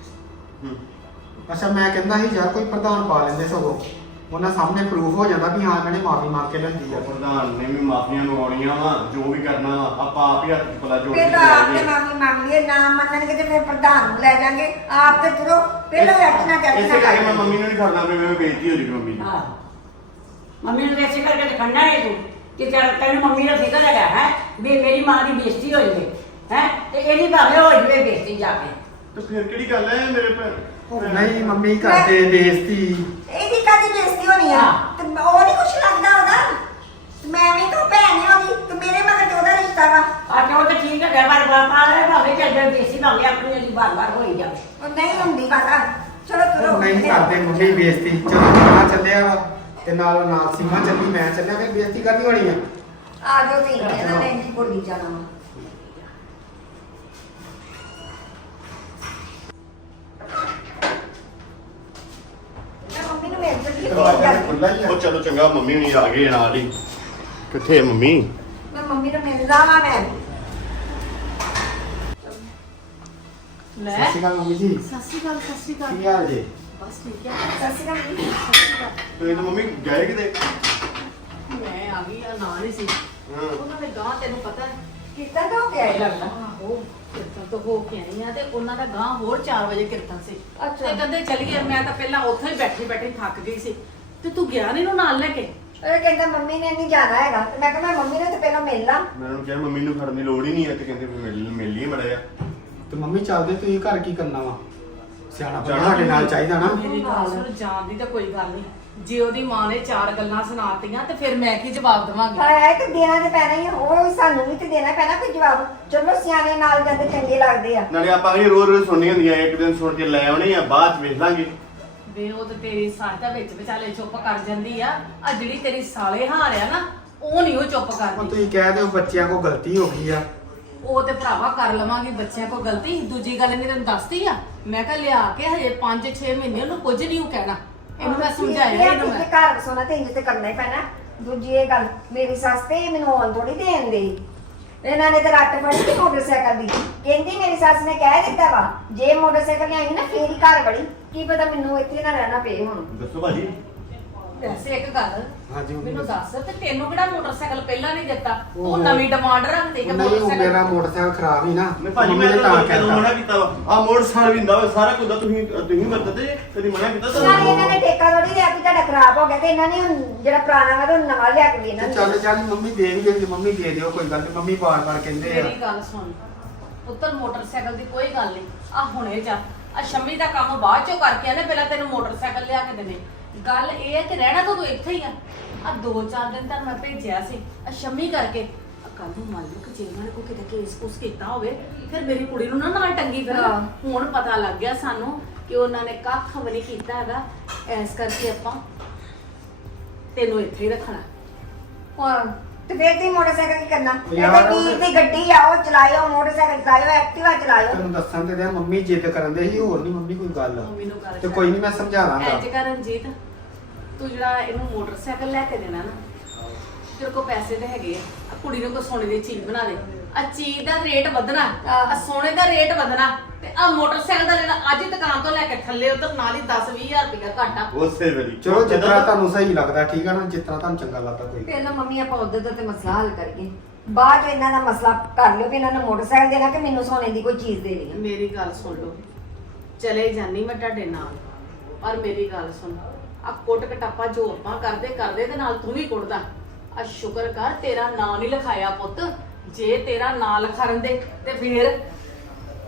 [SPEAKER 4] ਅੱਛਾ ਮੈਂ ਕਹਿੰਦਾ ਸੀ ਯਾਰ ਕੋਈ ਪ੍ਰਧਾਨ ਪਾ ਲੈਂਦੇ, ਸਗੋਂ ਉਹਨਾਂ ਸਾਹਮਣੇ ਪ੍ਰੂਫ ਹੋ ਜਾਂਦਾ ਵੀ ਹਾਂ ਇਹਨਾਂ ਨੇ ਮਾਫੀ ਮੰਗ ਕੇ ਲੈਂਦੀ ਆ।
[SPEAKER 2] ਪ੍ਰਧਾਨ ਨੇ ਵੀ ਮਾਫੀਆਂ ਮੰਗਾਉਣੀਆਂ ਵਾ, ਜੋ ਵੀ ਕਰਨਾ ਵਾ ਆਪਾਂ ਆਪ ਹੀ ਹੱਥ ਪਲਾ ਜੋੜ ਕੇ
[SPEAKER 1] ਫਿਰ ਤਾਂ ਆਪ ਤੇ ਮਾਫੀ ਮੰਗ ਲਈਏ, ਨਾ ਮੰਨਣਗੇ ਤੇ ਫਿਰ ਪ੍ਰਧਾਨ ਨੂੰ ਲੈ ਜਾਾਂਗੇ। ਆਪ ਤੇ ਤੁਰੋ ਪਹਿਲਾਂ ਬੈਠਣਾ
[SPEAKER 2] ਇਸੇ
[SPEAKER 1] ਚੱਲਣਾ
[SPEAKER 2] ਕਰਕੇ ਮੈਂ ਮੰਮੀ ਨੂੰ ਨਹੀਂ ਖੜਨਾ ਵੀ ਮੈਂ ਬੇਇੱਜ਼ਤੀ ਹੋ ਜੂਗੀ ਮੰਮੀ ਦੀ।
[SPEAKER 3] ਹਾਂ ਮੰਮੀ ਨੂੰ ਵੈਸੇ ਕਰਕੇ ਦਿਖਣਾ ਹੈ ਤੂੰ ਕਿ ਤੈਨੂੰ ਮੰਮੀ ਦਾ ਫਿਕਰ ਹੈਗਾ ਹੈ ਵੀ ਮੇਰੀ ਮਾਂ ਦੀ ਬੇਇੱਜ਼ਤੀ ਹੋ ਜਾਵੇ ਹੈ ਤੇ ਇਹਦੀ ਭਾਵੇਂ ਹੋ ਜਾਵੇ ਬੇਇੱਜ਼ਤੀ ਜਾ ਕੇ।
[SPEAKER 2] ਤੇ ਫਿਰ ਕਿਹੜੀ ਗੱਲ ਹੈ ਮੇਰੇ ਭੈਣ?
[SPEAKER 4] ਉਹ ਨਹੀਂ ਮੰਮੀ ਕਰਦੇ ਬੇਇੱਜ਼ਤੀ।
[SPEAKER 1] ਇਹਦੀ ਕਾਦੀ ਬੇਇੱਜ਼ਤੀ ਹੋਣੀ ਆ? ਤੇ ਉਹ ਨਹੀਂ ਕੁਛ ਲੱਗਦਾ ਉਹਦਾ? ਤੇ ਮੈਂ ਵੀ ਤਾਂ ਭੈਣ ਆ ਉਹਦੀ, ਤੇ ਮੇਰੇ ਮਗਰ ਤੇ ਉਹਦਾ ਰਿਸ਼ਤਾ ਵਾ।
[SPEAKER 3] ਆ ਕਿਉਂ ਤੇ ਠੀਕ ਹੈ ਪਰ ਬਾਪਾ ਹੈ ਭਾਵੇਂ ਚੱਲ ਬੇਇੱਜ਼ਤੀ ਭਾਵੇਂ ਆਪਣੀ ਵਾਲੀ ਬਾਰ-ਬਾਰ ਹੋਈ ਜਾਵੇ।
[SPEAKER 1] ਉਹ ਨਹੀਂ ਹੁੰਦੀ ਪਤਾ। ਚਲੋ ਤੁਰੋ।
[SPEAKER 4] ਉਹ ਨਹੀਂ ਕਰਦੇ ਮੰਮੀ ਬੇਇੱਜ਼ਤੀ। ਚਲੋ ਮੈਂ ਚੱਲਿਆ ਵਾ ਤੇ ਨਾਲ ਸੀਮਾ ਚੱਲੀ, ਮੈਂ ਚੱਲਿਆ, ਫਿਰ ਬੇਇੱਜ਼ਤੀ ਕਰਨੀ ਹੋਣੀ ਆ।
[SPEAKER 1] ਆ ਜਾਓ ਤੇ ਇਹਨਾਂ ਨੇ ਇੰਨੀ ਬੋਲੀ ਜਾਣਾ ਵਾ। ਮੈਂ ਮੰਮੀ ਨੂੰ ਮਿਲ ਚੱਲੀ ਆ।
[SPEAKER 2] ਉਹ ਚਲੋ ਚੰਗਾ ਮੰਮੀ ਹੁਣੀ ਆ ਗਏ ਨਾਲ ਹੀ। ਕਿੱਥੇ ਹੈ ਮੰਮੀ?
[SPEAKER 1] ਮੈਂ ਮੰਮੀ ਨੂੰ ਮਿਲਦਾ ਵਾਂ ਮੈਂ।
[SPEAKER 5] ਲੈ
[SPEAKER 4] ਸਤਿ ਸ਼੍ਰੀ ਅਕਾਲ ਮੰਮੀ ਜੀ।
[SPEAKER 5] ਸਤਿ ਸ਼੍ਰੀ ਅਕਾਲ ਸਤਿ ਸ਼੍ਰੀ ਅਕਾਲ।
[SPEAKER 4] ਕੀ ਹਾਲ ਜੀ?
[SPEAKER 5] ਬਸ ਠੀਕ ਹੈ
[SPEAKER 1] ਸਤਿ ਸ਼੍ਰੀ ਅਕਾਲ ਜੀ।
[SPEAKER 5] ਸਤਿ ਸ਼੍ਰੀ ਅਕਾਲ।
[SPEAKER 2] ਤੇ ਮੰਮੀ ਗਏ ਕਿਤੇ?
[SPEAKER 5] ਮੈਂ ਆ ਗਈ ਆ ਨਾਲ ਹੀ ਸੀ
[SPEAKER 2] ਹਾਂ
[SPEAKER 5] ਉਹਨਾਂ ਦੇ ਗਾਂ ਤੈਨੂੰ ਪਤਾ ਹੈ
[SPEAKER 1] ਕਿੱਦਾਂ ਦਾ ਹੋ ਗਿਆ ਇਹ ਲੱਗਦਾ?
[SPEAKER 5] ਆਹੋ ਕੀਰਤਨ ਤੋਂ ਹੋ ਕੇ ਆਈ ਆ ਤੇ ਉਹਨਾਂ ਦਾ ਗਾਂ ਹੋਰ 4 ਵਜੇ ਕੀਰਤਨ ਸੀ
[SPEAKER 1] ਅੱਛਾ।
[SPEAKER 5] ਤੇ ਕਹਿੰਦੇ ਚਲੀਏ। ਮੈਂ ਤਾਂ ਪਹਿਲਾਂ ਉੱਥੇ ਹੀ ਬੈਠੀ ਬੈਠੀ ਥੱਕ ਗਈ ਸੀ ਤੇ ਤੂੰ ਗਿਆ ਨੀ ਨੂੰ ਨਾਲ ਲੈ ਕੇ?
[SPEAKER 1] ਉਹ ਕਹਿੰਦਾ ਮੰਮੀ ਨੇ ਨਹੀਂ ਜਾਣਾ ਹੈਗਾ। ਤੇ ਮੈਂ ਕਿਹਾ ਮੈਂ ਮੰਮੀ ਨੂੰ ਤੇ ਪਹਿਲਾਂ ਮਿਲ ਲਾਂ।
[SPEAKER 2] ਮੈਂ ਉਹਨੂੰ ਕਿਹਾ ਮੰਮੀ ਨੂੰ ਖੜਨ ਦੀ ਲੋੜ ਹੀ ਨਹੀਂ ਹੈ ਤੇ ਕਹਿੰਦੇ ਵੀ ਮਿਲ ਲਈ ਮੜਿਆ।
[SPEAKER 4] ਤੇ ਮੰਮੀ ਚੱਲਦੇ, ਤੁਸੀਂ ਘਰ ਕੀ ਕਰਨਾ ਵਾ? ਸਿਆਣਾ ਬੰਦਾ
[SPEAKER 2] ਜਾਣਾ
[SPEAKER 4] ਸਾਡੇ ਨਾਲ ਚਾਹੀਦਾ ਨਾ।
[SPEAKER 5] ਮੇਰੀ ਗੱਲ ਸੁਣ, ਜਾਣ ਦੀ ਤਾਂ ਕੋਈ ਗੱਲ ਨਹੀਂ। ਜੇ ਉਹਦੀ ਮਾਂ ਨੇ 4 ਗੱਲਾਂ ਸੁਣਾਤੀਆਂ ਤੇ ਫਿਰ ਮੈਂ ਕੀ ਜਵਾਬ ਦੇਵਾਂਗੀ?
[SPEAKER 1] ਹਾਏ ਹਾਏ ਤੇ ਦੇਣਾ ਤੇ ਪੈਣਾ ਹੀ ਆ। ਉਹ ਸਾਨੂੰ ਵੀ ਤੇ ਦੇਣਾ ਪੈਣਾ ਕੋਈ ਜਵਾਬ। ਚਲੋ ਸਿਆਣੇ ਨਾਲ ਜਾਂਦੇ ਚੰਗੇ ਲੱਗਦੇ ਆ।
[SPEAKER 2] ਨਾਲੇ ਆਪਾਂ ਇਹ ਰੋਜ਼ ਸੁਣਨੀ ਹੁੰਦੀਆਂ, ਇੱਕ ਦਿਨ ਸੁਣ ਕੇ ਲੈ ਆਉਣੀ ਆ, ਬਾਅਦ ਚ ਵੇਖ ਲਾਂਗੇ।
[SPEAKER 5] ਵੇ ਉਹ ਤੇ ਤੇਰੀ ਸਾਡਾ ਵਿੱਚ ਵਿਚਾਲੇ ਚੁੱਪ ਕਰ ਜਾਂਦੀ ਆ ਜਿਹੜੀ ਤੇਰੀ ਸਾਲੇ ਹਾਰ ਆ ਨਾ, ਉਹ ਨਹੀਂ ਉਹ ਚੁੱਪ
[SPEAKER 4] ਹੁਣ
[SPEAKER 5] ਕਰਦੀ।
[SPEAKER 4] ਤੁਸੀਂ ਕਹਿ ਦਿਓ ਬੱਚਿਆਂ ਕੋਲ ਗਲਤੀ ਹੋ ਗਈ ਆ।
[SPEAKER 5] ਉਹ ਤੇ ਭਰਾਵਾ ਕਰ ਲਵਾਂਗੀ ਬੱਚਿਆਂ ਕੋਲ ਗਲਤੀ। ਦੂਜੀ ਗੱਲ ਇਹਨੇ ਤੈਨੂੰ ਦੱਸਤੀ ਆ, ਮੈਂ ਕਿਹਾ ਲਿਆ ਕੇ ਹਜੇ 5-6 ਮਹੀਨੇ ਉਹਨੂੰ ਕੁਝ ਨਹੀਂ ਉਹ ਕਹਿਣਾ। ਇਹਨੂੰ ਮੈਂ ਸਮਝਾਇਆ ਇਹਨੂੰ
[SPEAKER 1] ਤੇ
[SPEAKER 5] ਮੈਂ।
[SPEAKER 1] ਘਰ ਵਸਾਉਣਾ ਤੇ ਇੰਜ ਤੇ ਕਰਨਾ ਹੀ ਪੈਣਾ। ਦੂਜੀ ਇਹ ਗੱਲ, ਮੇਰੀ ਸੱਸ ਤੇ ਮੈਨੂੰ ਆਉਣ ਥੋੜੀ ਦੇਣ ਦੇ। ਇਹਨਾਂ ਨੇ ਤੇ ਰੱਟ ਫੜੀ ਤੇ ਮੋਟਰਸਾਈਕਲ ਦੀ। ਕਹਿੰਦੀ ਮੇਰੀ ਸੱਸ ਨੇ ਕਹਿ ਦਿੱਤਾ ਵਾ ਜੇ ਮੋਟਰਸਾਈਕਲ ਲਿਆਈ ਨਾ ਫੇਰ ਹੀ ਘਰ ਵੜੀ। ਕੀ ਪਤਾ ਮੈਨੂੰ ਇੱਥੇ ਨਾ ਰਹਿਣਾ ਪਏ ਹੁਣ।
[SPEAKER 2] ਦੱਸੋ ਭਾਜੀ।
[SPEAKER 5] ਵੈਸੇ ਇੱਕ ਗੱਲ
[SPEAKER 4] ਹਾਂਜੀ ਮੰਮੀ
[SPEAKER 5] ਮੈਨੂੰ ਦੱਸ, ਤੇ ਤੈਨੂੰ ਕਿਹੜਾ ਮੋਟਰਸਾਈਕਲ ਪਹਿਲਾਂ ਨਹੀਂ ਦਿੱਤਾ?
[SPEAKER 4] ਉਹ-
[SPEAKER 5] ਤੂੰ ਨਵੀਂ ਡਿਮਾਂਡ ਰੱਖਦੀ ਕਿ
[SPEAKER 4] ਨਹੀਂ, ਉਹ ਮੇਰਾ
[SPEAKER 5] ਮੋਟਰਸਾਈਕਲ।
[SPEAKER 4] ਮੋਟਰਸਾਈਕਲ ਖਰਾਬ ਹੀ ਨਾ।
[SPEAKER 2] ਮੈਂ ਭਾਜੀ
[SPEAKER 4] ਮੰਮੀ
[SPEAKER 2] ਮੈਂ
[SPEAKER 4] ਨੇ
[SPEAKER 2] ਤਾਂ
[SPEAKER 4] ਤਾਂ
[SPEAKER 2] ਕਦੋਂ ਮਨਾ
[SPEAKER 4] ਕਹਿਤਾ।
[SPEAKER 2] ਕੀਤਾ ਵਾ ਆ ਮੋਟਰਸਾਈਕਲ ਵੀ ਹੁੰਦਾ ਵਾ ਸਾਰਾ ਕੁਝ ਤੁਸੀਂ ਵਰਤਦੇ ਜੇ, ਕਦੀ ਮਨਾ ਕੀਤਾ
[SPEAKER 1] ਨਾਲੇ ਇਹਨਾਂ ਨੇ
[SPEAKER 2] ਤੁਹਾਨੂੰ?
[SPEAKER 1] ਠੇਕਾ ਥੋੜੀ ਲਿਆ ਵੀ ਤੁਹਾਡਾ ਖਰਾਬ ਹੋ ਗਿਆ ਤੇ ਇਹਨਾਂ ਨੇ ਹੁਣ ਜਿਹੜਾ ਪੁਰਾਣਾ ਵਾ ਤੇ ਉਹ ਨਵਾਂ ਲਿਆ ਕੇ ਦੇਣਾ।
[SPEAKER 4] ਤੇ ਚੱਲ ਮੰਮੀ ਦੇ ਵੀ ਦੇ, ਮੰਮੀ ਦੇ ਦਿਓ ਕੋਈ ਗੱਲ ਨਹੀਂ। ਮੰਮੀ ਬਾਰ-ਬਾਰ ਕਹਿੰਦੇ ਆ।
[SPEAKER 5] ਮੇਰੀ ਗੱਲ ਸੁਣ ਪੁੱਤਰ, ਮੋਟਰਸਾਈਕਲ ਦੀ ਕੋਈ ਗੱਲ ਨਹੀਂ। ਆ ਹੁਣੇ ਜਾ ਆ ਸ਼ੰਮੀ ਦਾ ਕੰਮ ਬਾਅਦ ਚੋਂ ਕਰਕੇ ਆਨੇ, ਪਹਿਲਾਂ ਤੈਨੂੰ ਮੋਟਰਸਾਈਕਲ ਲਿਆ ਕੇ ਦੇਣੇ। ਗੱਲ ਇਹ ਹੈ ਕਿ ਰਹਿਣਾ ਤਾਂ ਤੂੰ ਇੱਥੇ ਹੀ ਆ। ਆ 2-4 ਦਿਨ ਤੱਕ ਮੈਂ ਭੇਜਿਆ ਸੀ ਆ ਸ਼ੰਮੀ ਕਰਕੇ। ਕੱਲ ਨੂੰ ਮੰਨ ਲਓ ਕਿ ਜੇ ਉਹਨਾਂ ਨੇ ਕੋਈ ਕਿਤੇ ਕੇਸ ਕੁਸ ਕੀਤਾ ਹੋਵੇ ਫਿਰ ਮੇਰੀ ਕੁੜੀ ਨੂੰ ਨਾ ਨਾਲ ਟੰਗੀ ਫਿਰ।
[SPEAKER 1] ਹਾਂ।
[SPEAKER 5] ਹੁਣ ਪਤਾ ਲੱਗ ਗਿਆ ਸਾਨੂੰ ਕਿ ਉਹਨਾਂ ਨੇ ਕੱਖ ਵੀ ਨਹੀਂ ਕੀਤਾ ਹੈਗਾ। ਇਸ ਕਰਕੇ ਆਪਾਂ ਤੈਨੂੰ ਇੱਥੇ ਹੀ ਰੱਖਣਾ।
[SPEAKER 1] ਹਾਂ ਤੇ ਫੇਰ ਤੁਸੀਂ ਮੋਟਰਸਾਈਕਲ ਕੀ ਕਰਨਾ? ਇਹ
[SPEAKER 4] ਯਾਰ
[SPEAKER 1] ਤਾਂ ਵੀਰ ਦੀ ਗੱਡੀ ਆ, ਉਹ ਚਲਾਇਓ, ਮੋਟਰਸਾਈਕਲ ਚਲਾਇਓ, ਐਕਟਿਵਾ ਚਲਾਇਓ।
[SPEAKER 4] ਤੈਨੂੰ ਦੱਸਣ ਤੇ ਦਿਆਂ ਮੰਮੀ ਜਿੱਦ ਕਰਨ ਦੇ ਸੀ, ਹੋਰ ਨਹੀਂ ਮੰਮੀ ਕੋਈ ਗੱਲ।
[SPEAKER 5] ਮੰਮੀ ਨੂੰ ਗੱਲ
[SPEAKER 4] ਤੇ ਕੋਈ ਨਹੀਂ ਮੈਂ ਸਮਝਾ ਦਾਂਗਾ।
[SPEAKER 5] ਐਜ ਕਰ ਰਣਜੀਤ, ਤੂੰ ਜਿਹੜਾ ਇਹਨੂੰ ਮੋਟਰਸਾਈਕਲ ਲੈ ਕੇ ਦੇਣਾ ਨਾ, ਤੇਰੇ ਕੋਲ ਪੈਸੇ ਤੇ ਹੈਗੇ ਆ ਕੁੜੀ ਨੂੰ ਕੋਈ ਸੋਨੇ ਦੀ ਚੀਜ਼ ਬਣਾ ਦੇ। ਆ ਚੀਜ਼ ਦਾ ਰੇਟ ਵਧਣਾ, ਆ ਸੋਨੇ ਦਾ ਰੇਟ ਵਧਣਾ ਤੇ ਆ ਮੋਟਰਸਾਈਕਲ ਦਾ ਰੇਟ ਅੱਜ ਹੀ ਦੁਕਾਨ ਤੋਂ ਲੈ ਕੇ ਥੱਲੇ ਉਧਰ ਨਾਲ ਹੀ 10-20 ਹਜ਼ਾਰ ਰੁਪਇਆ ਘਾਟਾ।
[SPEAKER 2] ਉਸੇ ਵੇਲੇ
[SPEAKER 4] ਚਲੋ ਜਿੱਦਾਂ ਤੁਹਾਨੂੰ ਸਹੀ ਲੱਗਦਾ, ਠੀਕ ਆ ਨਾ? ਜਿੱਦਾਂ ਤੁਹਾਨੂੰ ਚੰਗਾ ਲੱਗਦਾ ਕੋਈ।
[SPEAKER 1] ਪਹਿਲਾਂ ਮੰਮੀ ਆਪਾਂ ਉਧਰ ਦਾ ਤੇ ਮਸਲਾ ਹੱਲ ਕਰੀਏ, ਬਾਅਦ ਚ ਇਹਨਾਂ ਦਾ ਮਸਲਾ ਕਰ ਲਿਓ ਵੀ ਇਹਨਾਂ ਨੂੰ ਮੋਟਰਸਾਈਕਲ ਦੇਣਾ ਕਿ ਮੈਨੂੰ ਸੋਨੇ ਦੀ ਕੋਈ ਚੀਜ਼ ਦੇਣੀ ਹੈ।
[SPEAKER 5] ਮੇਰੀ ਗੱਲ ਸੁਣ ਲਓ, ਚਲੇ ਜਾਨੀ ਮੈਂ ਤੁਹਾਡੇ ਨਾਲ, ਪਰ ਮੇਰੀ ਗੱਲ ਸੁਣ, ਆ ਕੁੱਟ ਕਟਾਪਾ ਜੋ ਆਪਾਂ ਕਰਦੇ ਤੇ ਨਾਲ ਤੂੰ ਵੀ ਕੁੱਟਦਾ। ਆ ਸ਼ੁਕਰ ਕਰ ਤੇਰਾ ਨਾਂ ਨਹੀਂ ਲਿਖਾਇਆ ਪੁੱਤ। ਜੇ ਤੇਰਾ ਨਾਂ ਲਿਖਾਰਨ ਦੇ ਤੇ ਫੇਰ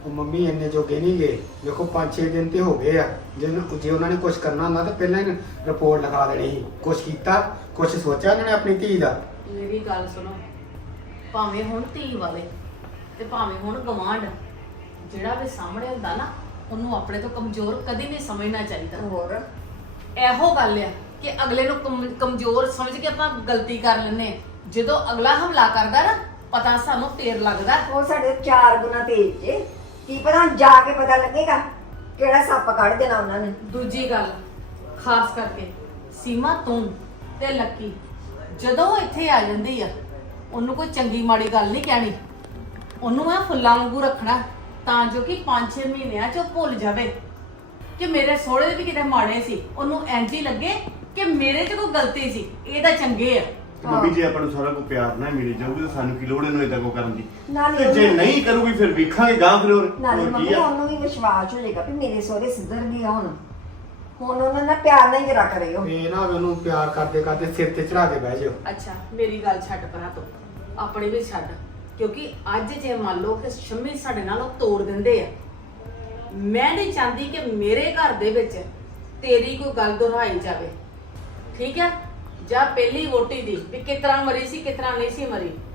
[SPEAKER 4] ਉਹ ਮੰਮੀ ਇੰਨੇ ਜੋਗੇ ਨਹੀਂ ਗਏ ਦੇਖੋ 5-6 ਦਿਨ ਤੇ ਹੋ ਗਏ ਆ ਜੇ ਉਹਨਾਂ ਨੇ ਕੁਝ ਕਰਨਾ ਹੁੰਦਾ ਤਾਂ ਪਹਿਲਾਂ ਹੀ ਰਿਪੋਰਟ ਲਿਖਾ ਦੇਣੀ ਸੀ ਕੁਝ ਕੀਤਾ ਕੁਝ ਸੋਚਿਆ ਉਹਨਾਂ ਨੇ ਆਪਣੀ ਧੀ ਦਾ।
[SPEAKER 5] ਮੇਰੀ ਗੱਲ ਸੁਣੋ, ਭਾਵੇਂ ਹੁਣ ਧੀ ਵਾਲੇ ਤੇ ਭਾਵੇਂ ਹੁਣ ਗਵਾਂਢ, ਜਿਹੜਾ ਵੀ ਸਾਹਮਣੇ ਹੁੰਦਾ ਨਾ ਉਹਨੂੰ ਆਪਣੇ ਤੋਂ ਕਮਜ਼ੋਰ ਕਦੀ ਨਹੀਂ ਸਮਝਣਾ ਚਾਹੀਦਾ।
[SPEAKER 1] ਹੋਰ
[SPEAKER 5] ਇਹੋ ਗੱਲ ਆ ਕਿ ਅਗਲੇ ਨੂੰ ਕਮਜ਼ੋਰ ਸਮਝ ਕੇ ਆਪਾਂ ਗਲਤੀ ਕਰ ਲੈਂਦੇ ਹਾਂ। ਜਦੋਂ ਅਗਲਾ ਹਮਲਾ ਕਰਦਾ ਨਾ ਪਤਾ ਸਾਨੂੰ ਫੇਰ ਲੱਗਦਾ।
[SPEAKER 1] ਉਹ ਸਾਡੇ 4 ਗੁਣਾ ਤੇਜ਼ ਜੇ, ਕੀ ਪਤਾ ਜਾ ਕੇ ਪਤਾ ਲੱਗੇਗਾ ਕਿਹੜਾ ਸੱਪ ਕੱਢ ਦੇਣਾ ਉਹਨਾਂ ਨੇ।
[SPEAKER 5] ਦੂਜੀ ਗੱਲ ਖਾਸ ਕਰਕੇ ਸੀਮਾ ਤੂੰ ਤੇ ਲੱਕੀ ਜਦੋਂ ਉਹ ਇੱਥੇ ਆ ਜਾਂਦੀ ਆ ਉਹਨੂੰ ਕੋਈ ਚੰਗੀ ਮਾੜੀ ਗੱਲ ਨਹੀਂ ਕਹਿਣੀ, ਉਹਨੂੰ ਆ ਫੁੱਲਾਂ ਵਾਂਗੂ ਰੱਖਣਾ ਤਾਂ ਜੋ ਕਿ 5-6 ਮਹੀਨਿਆਂ ਚ ਉਹ ਭੁੱਲ ਜਾਵੇ ਕਿ ਮੇਰੇ ਸਹੁਰੇ ਵੀ ਕਿਤੇ ਮਾੜੇ ਸੀ। ਉਹਨੂੰ ਇੰਜ ਹੀ ਲੱਗੇ ਕਿ ਮੇਰੇ 'ਚ ਕੋਈ ਗਲਤੀ ਸੀ, ਇਹ ਤਾਂ ਚੰਗੇ ਆ।
[SPEAKER 2] ਤੇ ਮੰਮੀ ਜੇ ਆਪਾਂ ਨੂੰ ਸਾਰਾ ਕੋ ਪਿਆਰ ਨਾਲ ਮਿਲ ਜਾਊਗੀ ਤਾਂ ਸਾਨੂੰ ਕੀ ਲੋੜ ਇਹਨੂੰ ਏਦਾਂ ਕੋ ਕਰਨ ਦੀ।
[SPEAKER 1] ਨਾਲੇ
[SPEAKER 2] ਤੇ ਜੇ ਨਹੀਂ ਕਰੂਗੀ ਫਿਰ ਵੇਖਾਂਗੇ ਗਾਂ ਫਿਰ
[SPEAKER 1] ਨਾਲੇ
[SPEAKER 2] ਹੋਰ
[SPEAKER 1] ਮੰਮੀ
[SPEAKER 2] ਕੀ ਆ।
[SPEAKER 1] ਉਹਨੂੰ ਵੀ ਵਿਸ਼ਵਾਸ ਹੋ ਜਾਏਗਾ ਵੀ ਮੇਰੇ ਸਹੁਰੇ ਸਿੱਧਰ ਗਏ ਹੁਣ ਉਹਨਾਂ ਨਾਲ ਪਿਆਰ ਨਾਲ ਹੀ ਰੱਖ ਰਹੇ ਹੋ।
[SPEAKER 4] ਇਹ ਨਾ ਉਹਨੂੰ ਪਿਆਰ ਕਰਦੇ ਕਰਦੇ ਸਿਰ ਤੇ ਚੜਾ ਕੇ ਬਹਿ ਜਾਓ।
[SPEAKER 5] ਅੱਛਾ ਮੇਰੀ ਗੱਲ ਛੱਡ ਪਰਾਂ ਤੂੰ, ਆਪਣੀ ਵੀ ਛੱਡ, ਕਿਉਂਕਿ ਅੱਜ ਜੇ ਮੰਨ ਲਓ ਕਿ ਸ਼ੰਮੀ ਸਾਡੇ ਨਾਲ ਉਹ ਤੋੜ ਦਿੰਦੇ ਆ, ਮੈਂ ਨਹੀਂ ਚਾਹੁੰਦੀ ਕਿ ਮੇਰੇ ਘਰ ਦੇ ਵਿੱਚ ਤੇਰੀ ਕੋਈ ਗੱਲ ਦੁਹਰਾਈ ਜਾਵੇ। ਠੀਕ ਹੈ, ਜਾਂ ਪਹਿਲੀ ਵੋਟੀ ਦੀ ਵੀ ਕਿਸ ਤਰ੍ਹਾਂ ਮਰੀ ਸੀ ਕਿਸ ਤਰ੍ਹਾਂ ਨਹੀਂ ਸੀ ਮਰੀ,